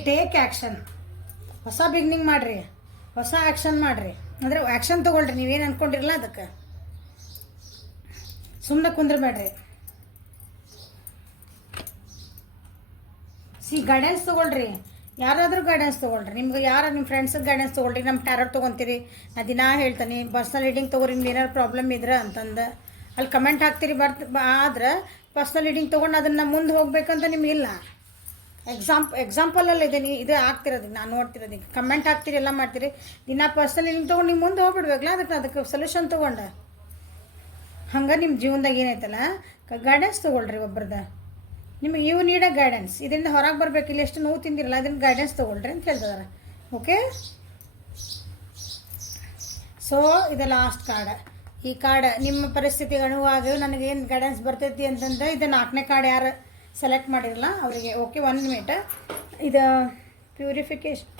Take action. ಹೊಸ ಬಿಗ್ನಿಂಗ್ ಮಾಡಿರಿ, ಹೊಸ ಆ್ಯಕ್ಷನ್ ಮಾಡಿರಿ. ಅಂದರೆ ಆ್ಯಕ್ಷನ್ ತೊಗೊಳ್ರಿ. ನೀವೇನು ಅಂದ್ಕೊಂಡಿರಲ್ಲ ಅದಕ್ಕೆ ಸುಮ್ಮನೆ ಕುಂದ್ರಬೇಡ್ರಿ. ಗೈಡೆನ್ಸ್ ತೊಗೊಳ್ರಿ. ಯಾರಾದರೂ ಗೈಡೆನ್ಸ್ ತೊಗೊಳ್ರಿ. ನಿಮ್ಗೆ ನಿಮ್ಮ ಫ್ರೆಂಡ್ಸಿಗೆ ಗೈಡೆನ್ಸ್ ತೊಗೊಳ್ರಿ. ನಮ್ಮ ಟ್ಯಾರೋಟ್ ತೊಗೊತೀರಿ, ನಾ ದಿನ ಹೇಳ್ತೀನಿ ಪರ್ಸ್ನಲ್ ರೀಡಿಂಗ್ ತೊಗೊರಿ. ನಿಮ್ಗೆ ಏನಾರು ಪ್ರಾಬ್ಲಮ್ ಇದ್ರೆ ಅಂತಂದು ಅಲ್ಲಿ ಕಮೆಂಟ್ ಹಾಕ್ತೀರಿ. ಆದ್ರೆ ಪರ್ಸ್ನಲ್ ರೀಡಿಂಗ್ ತೊಗೊಂಡು ಅದನ್ನು ಮುಂದೆ ಹೋಗ್ಬೇಕಂತ ನಿಮಗಿಲ್ಲ. ಎಕ್ಸಾಂಪಲಲ್ಲಿ ಇದು ಆಗ್ತಿರೋದು, ನಾನು ನೋಡ್ತಿರೋದು. ಕಮೆಂಟ್ ಹಾಕ್ತೀರಿ, ಎಲ್ಲ ಮಾಡ್ತೀರಿ. ದಿನ ಪರ್ಸ್ನಲ್ ರೀಡಿಂಗ್ ತೊಗೊಂಡು ನೀವು ಮುಂದೆ ಹೋಗ್ಬಿಡ್ಬೇಕಲ್ಲ. ಅದಕ್ಕೆ ಸೊಲ್ಯೂಷನ್ ತೊಗೊಂಡು ಹಂಗೆ ನಿಮ್ಮ ಜೀವನದಾಗ ಏನೈತಲ್ಲ ಗೈಡೆನ್ಸ್ ತೊಗೊಳ್ರಿ. ಒಬ್ರದ ನಿಮಗೆ ನೀಡ ಗೈಡೆನ್ಸ್. ಇದರಿಂದ ಹೊರಗೆ ಬರಬೇಕು. ಇಲ್ಲಿ ಎಷ್ಟು ನೋವು ತಿಂದಿರಲ್ಲ ಅದರಿಂದ ಗೈಡೆನ್ಸ್ ತೊಗೊಳ್ರಿ ಅಂತ ಹೇಳ್ತಿದ್ದಾರೆ. ಓಕೆ, ಸೊ ಇದು ಲಾಸ್ಟ್ ಕಾರ್ಡ್. ಈ ಕಾರ್ಡ್ ನಿಮ್ಮ ಪರಿಸ್ಥಿತಿಗೆ ಅನುವಾಗಿ ನನಗೇನು ಗೈಡೆನ್ಸ್ ಬರ್ತೈತಿ ಅಂತಂದ್ರೆ ಇದು 4ನೇ ಕಾರ್ಡ್ ಯಾರು ಸೆಲೆಕ್ಟ್ ಮಾಡಿರಲ್ಲ ಅವರಿಗೆ. Okay, 1 minute. ಇದು ಪ್ಯೂರಿಫಿಕೇಶನ್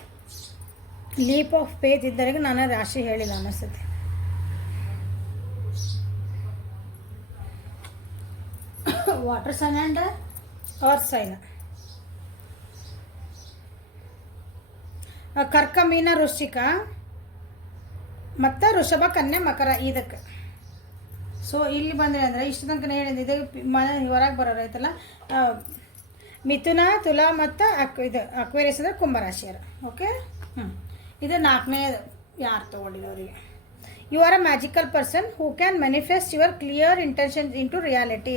ಲೀಪ್ ಆಫ್ ಫೇತ್ ಇದ್ದವರೆಗೆ ನಾನು ರಾಶಿ ಹೇಳಿಲ್ಲ ಅನ್ನಿಸ್ತೈತಿ. Water sign and earth sign. Karka, Meena, ವೃಶ್ಚಿಕ ಮತ್ತು ಋಷಭ, ಕನ್ಯಾ, ಮಕರ. ಇದಕ್ಕೆ ಸೊ ಇಲ್ಲಿ ಬಂದರೆ ಅಂದರೆ ಇಷ್ಟು ತನಕ ಹೇಳಿದ್ದು ಇದು ಹೊರಗೆ ಬರೋರು ಐತಲ್ಲ. ಮಿಥುನ, ತುಲಾ ಮತ್ತು ಅಕ್ವೇರಿಯಸ್ ಅಂದರೆ ಕುಂಭರಾಶಿಯರು. ಓಕೆ, ಇದು 4ನೇ ಯಾರು ತೊಗೊಂಡಿರೋರಿಗೆ. You are a magical person who can manifest your clear intention into reality.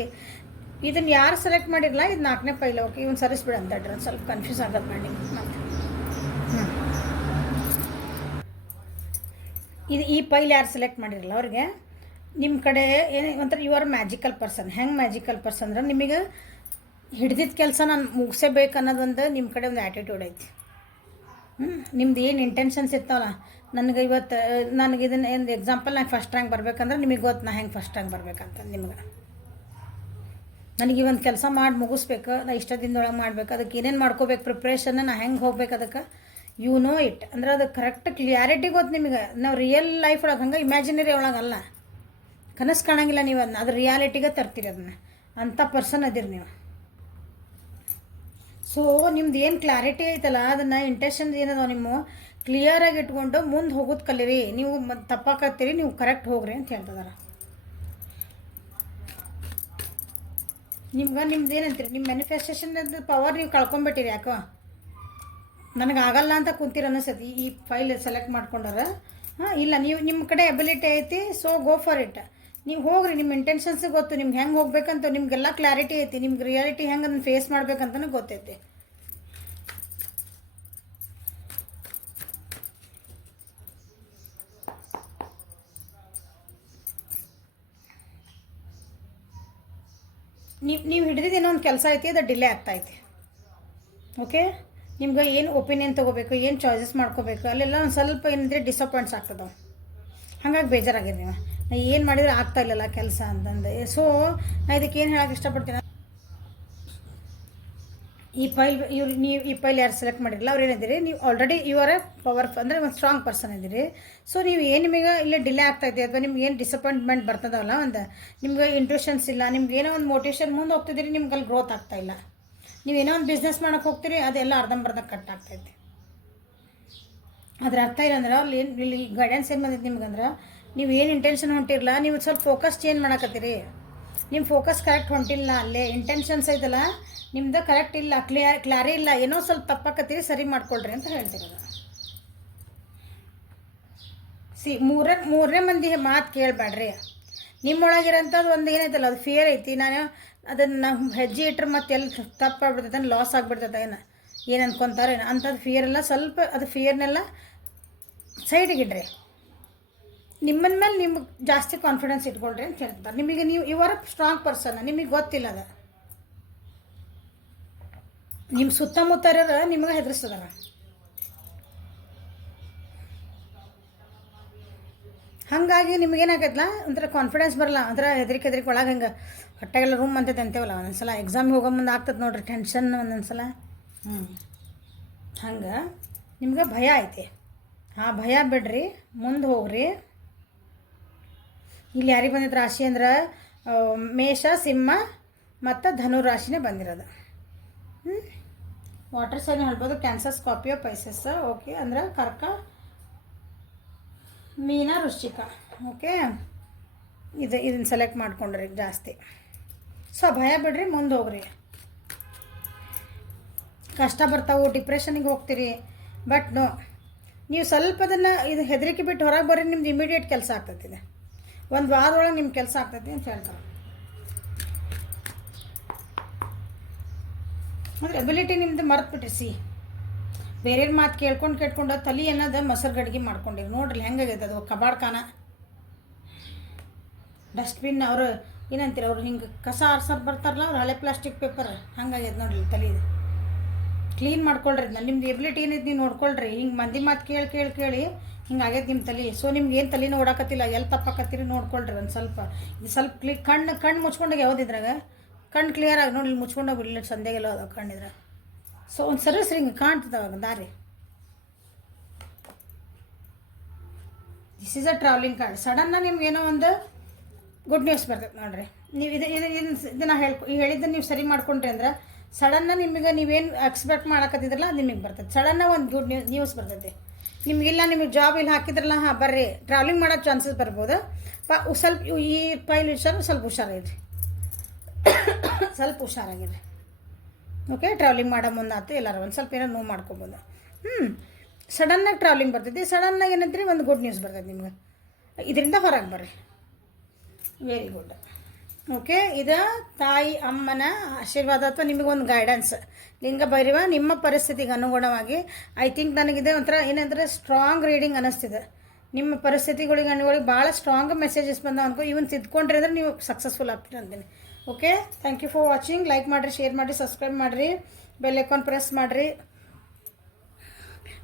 ಇದನ್ನು ಯಾರು ಸೆಲೆಕ್ಟ್ ಮಾಡಿರಲ್ಲ ಇದು 4ನೇ ಪೈಲ. ಓಕೆ, ಇವನು ಸರಿಸ್ಬಿಡ ಅಂತ ಒಂದು ಸ್ವಲ್ಪ ಕನ್ಫ್ಯೂಸ್ ಆಗೋದು ಮಾಡಿ. ಮತ್ತು ಇದು ಈ ಪೈಲ್ ಯಾರು ಸೆಲೆಕ್ಟ್ ಮಾಡಿರಲ್ಲ ಅವ್ರಿಗೆ ನಿಮ್ಮ ಕಡೆ ಏನೇ ಒಂಥರ ಯು ಆರ್ ಮ್ಯಾಜಿಕಲ್ ಪರ್ಸನ್. ಹೆಂಗೆ ಮ್ಯಾಜಿಕಲ್ ಪರ್ಸನ್ ಅಂದ್ರೆ ನಿಮಗೆ ಹಿಡ್ದಿದ್ದ ಕೆಲಸ ನಾನು ಮುಗಿಸಬೇಕು ಅನ್ನೋದೊಂದು ನಿಮ್ಮ ಕಡೆ ಒಂದು ಆ್ಯಟಿಟ್ಯೂಡ್ ಐತಿ. ನಿಮ್ದು ಏನು ಇಂಟೆನ್ಷನ್ಸ್ ಇರ್ತಾವಲ್ಲ, ನನಗೆ ಇವತ್ತು ನನಗೆ ಇದನ್ನು ಏನು ಎಕ್ಸಾಂಪಲ್ ನಾನು ಫಸ್ಟ್ ರ್ಯಾಂಕ್ ಬರ್ಬೇಕಂದ್ರೆ ನಿಮಗೆ ಗೊತ್ತು ನಾ ಹೆಂಗೆ ಫಸ್ಟ್ ರ್ಯಾಂಕ್ ಬರ್ಬೇಕಂತ. ನಿಮ್ಗೆ ನನಗೆ ಒಂದು ಕೆಲಸ ಮಾಡಿ ಮುಗಿಸ್ಬೇಕು, ನಾ ಇಷ್ಟ ದಿನದೊಳಗೆ ಮಾಡ್ಬೇಕು, ಅದಕ್ಕೆ ಏನೇನು ಮಾಡ್ಕೋಬೇಕು ಪ್ರಿಪ್ರೇಷನ್ನ, ನಾ ಹೆಂಗೆ ಹೋಗ್ಬೇಕು ಅದಕ್ಕೆ ಯು ನೋ ಇಟ್. ಅಂದ್ರೆ ಅದು ಕರೆಕ್ಟ್ ಕ್ಲಿಯಾರಿಟಿ ಗೊತ್ತು ನಿಮಗೆ. ನಾವು ರಿಯಲ್ ಲೈಫ್ ಒಳಗೆ ಹಂಗೆ ಇಮ್ಯಾಜಿನರಿ ಒಳಗಲ್ಲ, ಕನಸು ಕಾಣಂಗಿಲ್ಲ ನೀವು ಅದನ್ನ, ಅದು ರಿಯಾಲಿಟಿಗೆ ತರ್ತೀರಿ ಅದನ್ನ. ಅಂಥ ಪರ್ಸನ್ ಅದಿರಿ ನೀವು. ಸೊ ನಿಮ್ದು ಏನು ಕ್ಲಾರಿಟಿ ಐತಲ್ಲ ಅದನ್ನು ಇಂಟೆನ್ಷನ್ಸ್ ಏನದ ನಿಮ್ಮ ಕ್ಲಿಯರಾಗಿ ಇಟ್ಕೊಂಡು ಮುಂದೆ ಹೋಗೋದು ಕಲೀರಿ. ನೀವು ತಪ್ಪಾಕತ್ತೀರಿ, ನೀವು ಕರೆಕ್ಟ್ ಹೋಗ್ರಿ ಅಂತ ಹೇಳ್ತಿದಾರೆ. ನಿಮ್ದು ಏನಂತೀರಿ, ನಿಮ್ಮ ಮ್ಯಾನಿಫೆಸ್ಟೇಷನ್ ಪವರ್ ನೀವು ಕಳ್ಕೊಂಬಿಟ್ಟಿರಿ. ಯಾಕೋ ನನಗೆ ಆಗಲ್ಲ ಅಂತ ಕುಂತೀರ ಅನ್ನಿಸ್ತೈತಿ ಈ ಫೈಲ್ ಸೆಲೆಕ್ಟ್ ಮಾಡ್ಕೊಂಡಾರ. ಇಲ್ಲ, ನೀವು ನಿಮ್ಮ ಕಡೆ ಎಬಿಲಿಟಿ ಐತಿ, ಸೊ ಗೋ ಫಾರ್ ಇಟ್. ನೀವು ಹೋಗ್ರಿ. ನಿಮ್ಮ ಇಂಟೆನ್ಷನ್ಸ್ ಗೊತ್ತು, ನಿಮ್ಗೆ ಹೆಂಗೆ ಹೋಗ್ಬೇಕಂತ ನಿಮಗೆಲ್ಲ ಕ್ಲಾರಿಟಿ ಐತಿ. ನಿಮ್ಗೆ ರಿಯಾಲಿಟಿ ಹೆಂಗೆ ಅದನ್ನು ಫೇಸ್ ಮಾಡ್ಬೇಕಂತನೂ ಗೊತ್ತೈತಿ. ನೀವು ಹಿಡಿದಿದ್ದು ಇನ್ನೊಂದು ಕೆಲಸ ಐತಿ, ಅದು ಡಿಲೇ ಆಗ್ತಾಯಿತಿ. ಓಕೆ, ನಿಮ್ಗೆ ಏನು ಒಪಿನಿಯನ್ ತೊಗೋಬೇಕು, ಏನು ಚಾಯ್ಸಸ್ ಮಾಡ್ಕೋಬೇಕು, ಅಲ್ಲೆಲ್ಲ ಒಂದು ಸ್ವಲ್ಪ ಏನಂದರೆ ಡಿಸಪಾಯಿಂಟ್ಸ್ ಆಗ್ತದವು. ಹಾಗಾಗಿ ಬೇಜಾರಾಗಿದೆ ನೀವು, ನಾ ಏನು ಮಾಡಿದ್ರೆ ಆಗ್ತಾ ಇಲ್ಲಲ್ಲ ಕೆಲಸ ಅಂತಂದು. ಸೊ ನಾ ಇದಕ್ಕೆ ಏನು ಹೇಳೋಕೆ ಇಷ್ಟಪಡ್ತೀನಿ, ನೀವು ಈ ಫೈಲ್ ಯಾರು ಸೆಲೆಕ್ಟ್ ಮಾಡಿರಲ್ಲ ಅವ್ರು ಏನಿದ್ದೀರಿ, ನೀವು already you are a powerful ಅಂದರೆ ಒಂದು ಸ್ಟ್ರಾಂಗ್ ಪರ್ಸನ್ ಇದ್ದೀರಿ. ಸೊ ನೀವು ಏನು ನಿಮಗೆ ಇಲ್ಲೇ ಡಿಲೇ ಆಗ್ತಾಯಿದೆ ಅಥವಾ ನಿಮ್ಗೆ ಏನು ಡಿಸಪಾಯಿಂಟ್ಮೆಂಟ್ ಬರ್ತದಲ್ಲ, ಒಂದು ನಿಮ್ಗೆ ಇಂಟ್ಯೂಷನ್ಸ್ ಇಲ್ಲ, ನಿಮ್ಗೆ ಏನೋ ಒಂದು ಮೋಟಿವೇಶನ್ ಮುಂದೆ ಹೋಗ್ತಿದ್ದೀರಿ, ನಿಮ್ಗೆ ಅಲ್ಲಿ ಗ್ರೋತ್ ಆಗ್ತಾಯಿಲ್ಲ. ನೀವೇನೋ ಒಂದು ಬಿಸ್ನೆಸ್ ಮಾಡೋಕೆ ಹೋಗ್ತೀರಿ, ಅದೆಲ್ಲ ಅರ್ಧಂಬರ್ಧ ಕಟ್ ಆಗ್ತೈತಿ. ಅದ್ರ ಅರ್ಥ ಏನಂದ್ರೆ ಅಲ್ಲಿ ಇಲ್ಲಿ ಗೈಡೆನ್ಸ್ ಏನು ಬಂದೈತೆ ನಿಮ್ಗಂದ್ರೆ, ನೀವು ಏನು ಇಂಟೆನ್ಷನ್ ಹೊಂಟಿರಲ್ಲ, ನೀವು ಸ್ವಲ್ಪ ಫೋಕಸ್ ಚೇಂಜ್ ಮಾಡಕತ್ತೀರಿ. ನಿಮ್ಮ ಫೋಕಸ್ ಕರೆಕ್ಟ್ ಹೊಂಟಿಲ್ಲ, ಅಲ್ಲೇ ಇಂಟೆನ್ಷನ್ಸ್ ಐತಲ್ಲ ನಿಮ್ದು ಕರೆಕ್ಟ್ ಇಲ್ಲ, ಕ್ಲಾರಿ ಇಲ್ಲ, ಏನೋ ಸ್ವಲ್ಪ ತಪ್ಪಾಕತ್ತೀರಿ, ಸರಿ ಮಾಡ್ಕೊಳ್ರಿ ಅಂತ ಹೇಳ್ತಿರೋದು. ಮೂರನೇ ಮಂದಿ ಮಾತು ಕೇಳಬೇಡ್ರಿ. ನಿಮ್ಮೊಳಗಿರೋಂಥದ್ದು ಒಂದು ಏನೈತಲ್ಲ ಅದು ಫಿಯರ್ ಐತಿ, ನಾನು ಅದನ್ನು ಹೆಜ್ಜೆ ಇಟ್ಟರೆ ಮತ್ತೆ ಎಲ್ಲಿ ತಪ್ಪಾಗ್ಬಿಡ್ತೈತೆ, ಲಾಸ್ ಆಗಿಬಿಡ್ತೈತೆ, ಏನು ಅನ್ಕೊತಾರೆ ಅಂಥದ್ದು ಫಿಯರೆಲ್ಲ ಸ್ವಲ್ಪ ಅದು ಫಿಯರ್ನೆಲ್ಲ ಸೈಡಿಗಿಡ್ರಿ. ನಿಮ್ಮನ ಮೇಲೆ ನಿಮ್ಗೆ ಜಾಸ್ತಿ ಕಾನ್ಫಿಡೆನ್ಸ್ ಇಟ್ಕೊಳ್ರಿ ಅಂತ ಹೇಳ್ತಾರೆ. ನಿಮಗೆ ನೀವು ಇವರ ಸ್ಟ್ರಾಂಗ್ ಪರ್ಸನ್, ನಿಮಗೆ ಗೊತ್ತಿಲ್ಲ ಅದು, ನಿಮ್ಮ ಸುತ್ತಮುತ್ತ ಇರೋರು ನಿಮಗೆ ಹೆದರಿಸ್ತದಾರ. ಹಾಗಾಗಿ ನಿಮಗೇನಾಗೈತಲ್ಲ ಒಂಥರ ಕಾನ್ಫಿಡೆನ್ಸ್ ಬರಲ್ಲ, ಒಂಥರ ಹೆದರಿಕೆ ಒಳಗೆ ಹಿಂಗೆ ಹೊಟ್ಟೆಗೆಲ್ಲ ರೂಮ್ ಅಂತೈತೆ ಅಂತೇವಲ್ಲ, ಒಂದೊಂದ್ಸಲ ಎಕ್ಸಾಮಿಗೆ ಹೋಗೋ ಮುಂದೆ ಆಗ್ತದೆ ನೋಡ್ರಿ ಟೆನ್ಷನ್ ಒಂದೊಂದ್ಸಲ. ಹಂಗೆ ನಿಮ್ಗೆ ಭಯ ಐತಿ, ಆ ಭಯ ಬಿಡ್ರಿ, ಮುಂದೆ ಹೋಗ್ರಿ. ಇಲ್ಲಿ ಯಾರಿಗೆ ಬಂದಿದ್ದು ರಾಶಿ ಅಂದ್ರೆ ಮೇಷ, ಸಿಂಹ ಮತ್ತು ಧನು ರಾಶಿನೇ ಬಂದಿರೋದು. ವಾಟರ್ ಸೈನ್ ಹೇಳ್ಬೋದು, ಕ್ಯಾನ್ಸರ್, ಸ್ಕಾರ್ಪಿಯೋ, ಪೈಸಸ್. ಓಕೆ ಅಂದ್ರೆ ಕರ್ಕ, ಮೀನ, ವೃಶ್ಚಿಕ. ಓಕೆ ಇದನ್ನು ಸೆಲೆಕ್ಟ್ ಮಾಡ್ಕೊಂಡ್ರಿ ಜಾಸ್ತಿ. ಸೊ ಭಯ ಬಿಡ್ರಿ, ಮುಂದೆ ಹೋಗ್ರಿ. ಕಷ್ಟ ಬರ್ತಾವೆ, ಡಿಪ್ರೆಷನಿಗೆ ಹೋಗ್ತೀರಿ, ಬಟ್ ನೋ, ನೀವು ಸ್ವಲ್ಪ ಅದನ್ನು ಇದು ಹೆದರಿಕೆ ಬಿಟ್ಟು ಹೊರಗೆ ಬರ್ರಿ, ನಿಮ್ದು ಇಮಿಡಿಯೇಟ್ ಕೆಲಸ ಆಗ್ತೈತಿದೆ, ಒಂದು ವಾರದೊಳಗೆ ನಿಮ್ಮ ಕೆಲಸ ಆಗ್ತೈತಿ ಅಂತ ಹೇಳ್ತಾರೆ. ಅಂದರೆ ಎಬಿಲಿಟಿ ನಿಮ್ಮದು ಮರೆತುಬಿಟ್ರಿ. ಬೇರೆಯವ್ರ ಮಾತು ಕೇಳ್ಕೊಂಡು ತಲೆ ಅನ್ನೋದು ಮೊಸರು ಗಡ್ಗೆ ಮಾಡ್ಕೊಂಡಿರಿ. ನೋಡ್ರಿ ಹೆಂಗಾಗೈತೆ ಅದು ಕಬಾಡ್ಖಾನ, ಡಸ್ಟ್ಬಿನ್. ಅವರು ಏನಂತೀರ, ಅವ್ರು ಹಿಂಗೆ ಕಸ ಆರ್ಸೋರು ಬರ್ತಾರಲ್ಲ, ಅವ್ರು ಹಳೆ ಪ್ಲಾಸ್ಟಿಕ್ ಪೇಪರ್ ಹಂಗಾಗೈತೆ ನೋಡ್ರಿ ತಲೆ. ಕ್ಲೀನ್ ಮಾಡ್ಕೊಳ್ರಿ, ನಿಮ್ದು ಎಬಿಲಿಟಿ ಏನಿದೆ ನೀವು ನೋಡ್ಕೊಳ್ರಿ. ಹಿಂಗೆ ಮಂದಿ ಮಾತು ಕೇಳಿ ಹಿಂಗೆ ಆಗೈತೆ ನಿಮ್ಮ ತಲೆ. ಸೊ ನಿಮ್ಗೆ ಏನು ತಲೆನೂ ಓಡಾಕತ್ತಿಲ್ಲ, ಎಲ್ಲಿ ತಪ್ಪಾಕತ್ತೀರಿ ನೋಡ್ಕೊಳ್ರಿ. ಒಂದು ಸ್ವಲ್ಪ ಇದು ಸ್ವಲ್ಪ ಕಣ್ಣು ಮುಚ್ಕೊಂಡಾಗ ಯಾವುದಿದ್ರಾಗ ಕಣ್ಣು ಕ್ಲಿಯರ್ ಆಗಿ ನೋಡಿ, ಇಲ್ಲಿ ಮುಚ್ಕೊಂಡೋಗಿ ಇಲ್ಲ ಸಂದೇಗೆಲ್ಲ ಅದಾವ ಕಣ್ಣಿದ್ರೆ. ಸೊ ಒಂದು ಸರ್ವಿಸ್ ಹಿಂಗೆ ಕಾಣ್ತದವಾಗ ದಾರಿ. This is a travelling card. ಸಡನ್ನಾಗಿ ನಿಮ್ಗೆ ಏನೋ ಒಂದು ಗುಡ್ ನ್ಯೂಸ್ ಬರ್ತೈತೆ ನೋಡ್ರಿ. ನೀವು ಇದನ್ನು ಹೇಳಿದ್ದನ್ನು ನೀವು ಸರಿ ಮಾಡ್ಕೊಂಡ್ರಿ ಅಂದ್ರೆ ಸಡನ್ನಾಗಿ ನಿಮಗೆ ನೀವೇನು ಎಕ್ಸ್ಪೆಕ್ಟ್ ಮಾಡಕತ್ತಿದ್ರಲ್ಲ ಅದು ನಿಮಗೆ ಬರ್ತೈತೆ. ಸಡನ್ನಾಗಿ ಒಂದು ಗುಡ್ ನ್ಯೂಸ್ ಬರ್ತೈತೆ ನಿಮಗಿಲ್ಲ. ನಿಮಗೆ ಜಾಬ್ ಇಲ್ಲಿ ಹಾಕಿದ್ರಲ್ಲ, ಹಾಂ ಬರ್ರಿ, ಟ್ರಾವೆಲಿಂಗ್ ಮಾಡೋ ಚಾನ್ಸಸ್ ಬರ್ಬೋದು. ಸ್ವಲ್ಪ ಈ ಫೈಲ್ ಸ್ವಲ್ಪ ಹುಷಾರಾಗಿರಿ, ಸ್ವಲ್ಪ ಹುಷಾರಾಗಿರಿ. ಓಕೆ, ಟ್ರಾವೆಲಿಂಗ್ ಮಾಡೋ ಮುಂದೆ ಆಯ್ತು ಎಲ್ಲರೂ ಒಂದು ಸ್ವಲ್ಪ ಏನೋ ನೋವು ಮಾಡ್ಕೊಬೋದು. ಸಡನ್ನಾಗಿ ಟ್ರಾವೆಲಿಂಗ್ ಬರ್ತೈತಿ, ಸಡನ್ನಾಗಿ ಏನಂತೀರಿ ಒಂದು ಗುಡ್ ನ್ಯೂಸ್ ಬರ್ತೈತೆ ನಿಮ್ಗೆ. ಇದರಿಂದ ಹೊರಗೆ ಬರ್ರಿ. Very good. ಓಕೆ, ಇದು ತಾಯಿ ಅಮ್ಮನ ಆಶೀರ್ವಾದ ಅಥವಾ ನಿಮಗೊಂದು ಗೈಡೆನ್ಸ್. ಲಿಂಗ ಭೈರವ ನಿಮ್ಮ ಪರಿಸ್ಥಿತಿಗೆ ಅನುಗುಣವಾಗಿ ಐ ಥಿಂಕ್ ನನಗಿದೆ ಒಂಥರ ಏನಂದರೆ ಸ್ಟ್ರಾಂಗ್ ರೀಡಿಂಗ್ ಅನ್ನಿಸ್ತಿದೆ. ನಿಮ್ಮ ಪರಿಸ್ಥಿತಿಗಳಿಗೆ ಭಾಳ ಸ್ಟ್ರಾಂಗ್ ಮೆಸೇಜಸ್ ಬಂದಾವ ಅನ್ಕೋ. ಇವನ್ ತಿದ್ಕೊಂಡ್ರಿ ಅಂದ್ರೆ ನೀವು ಸಕ್ಸಸ್ಫುಲ್ ಆಗ್ತೀರಿ ಅಂತೀನಿ. Okay, thank you for watching. Like ಮಾಡಿರಿ, ಶೇರ್ ಮಾಡಿರಿ, ಸಬ್ಸ್ಕ್ರೈಬ್ ಮಾಡಿರಿ, ಬೆಲ್ ಐಕಾನ್ ಪ್ರೆಸ್ ಮಾಡಿರಿ.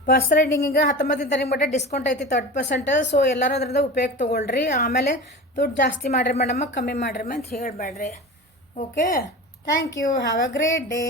ಬಸ್ ರೈಡಿಂಗಿಗೆ 19ನೇ ತಾರೀಕು ಮಟ್ಟ ಡಿಸ್ಕೌಂಟ್ ಐತಿ 30%. ಸೊ ಎಲ್ಲರೂ ಅದ್ರದ್ದು ಉಪಯೋಗ ತೊಗೊಳ್ರಿ. ಆಮೇಲೆ ದುಡ್ಡು ಜಾಸ್ತಿ ಮಾಡಿರಿ ಮೇಡಮ್ಮ, ಕಮ್ಮಿ ಮಾಡಿರಿ ಅಂತ ಹೇಳಬೇಡ್ರಿ. Okay, thank you. Have a great day.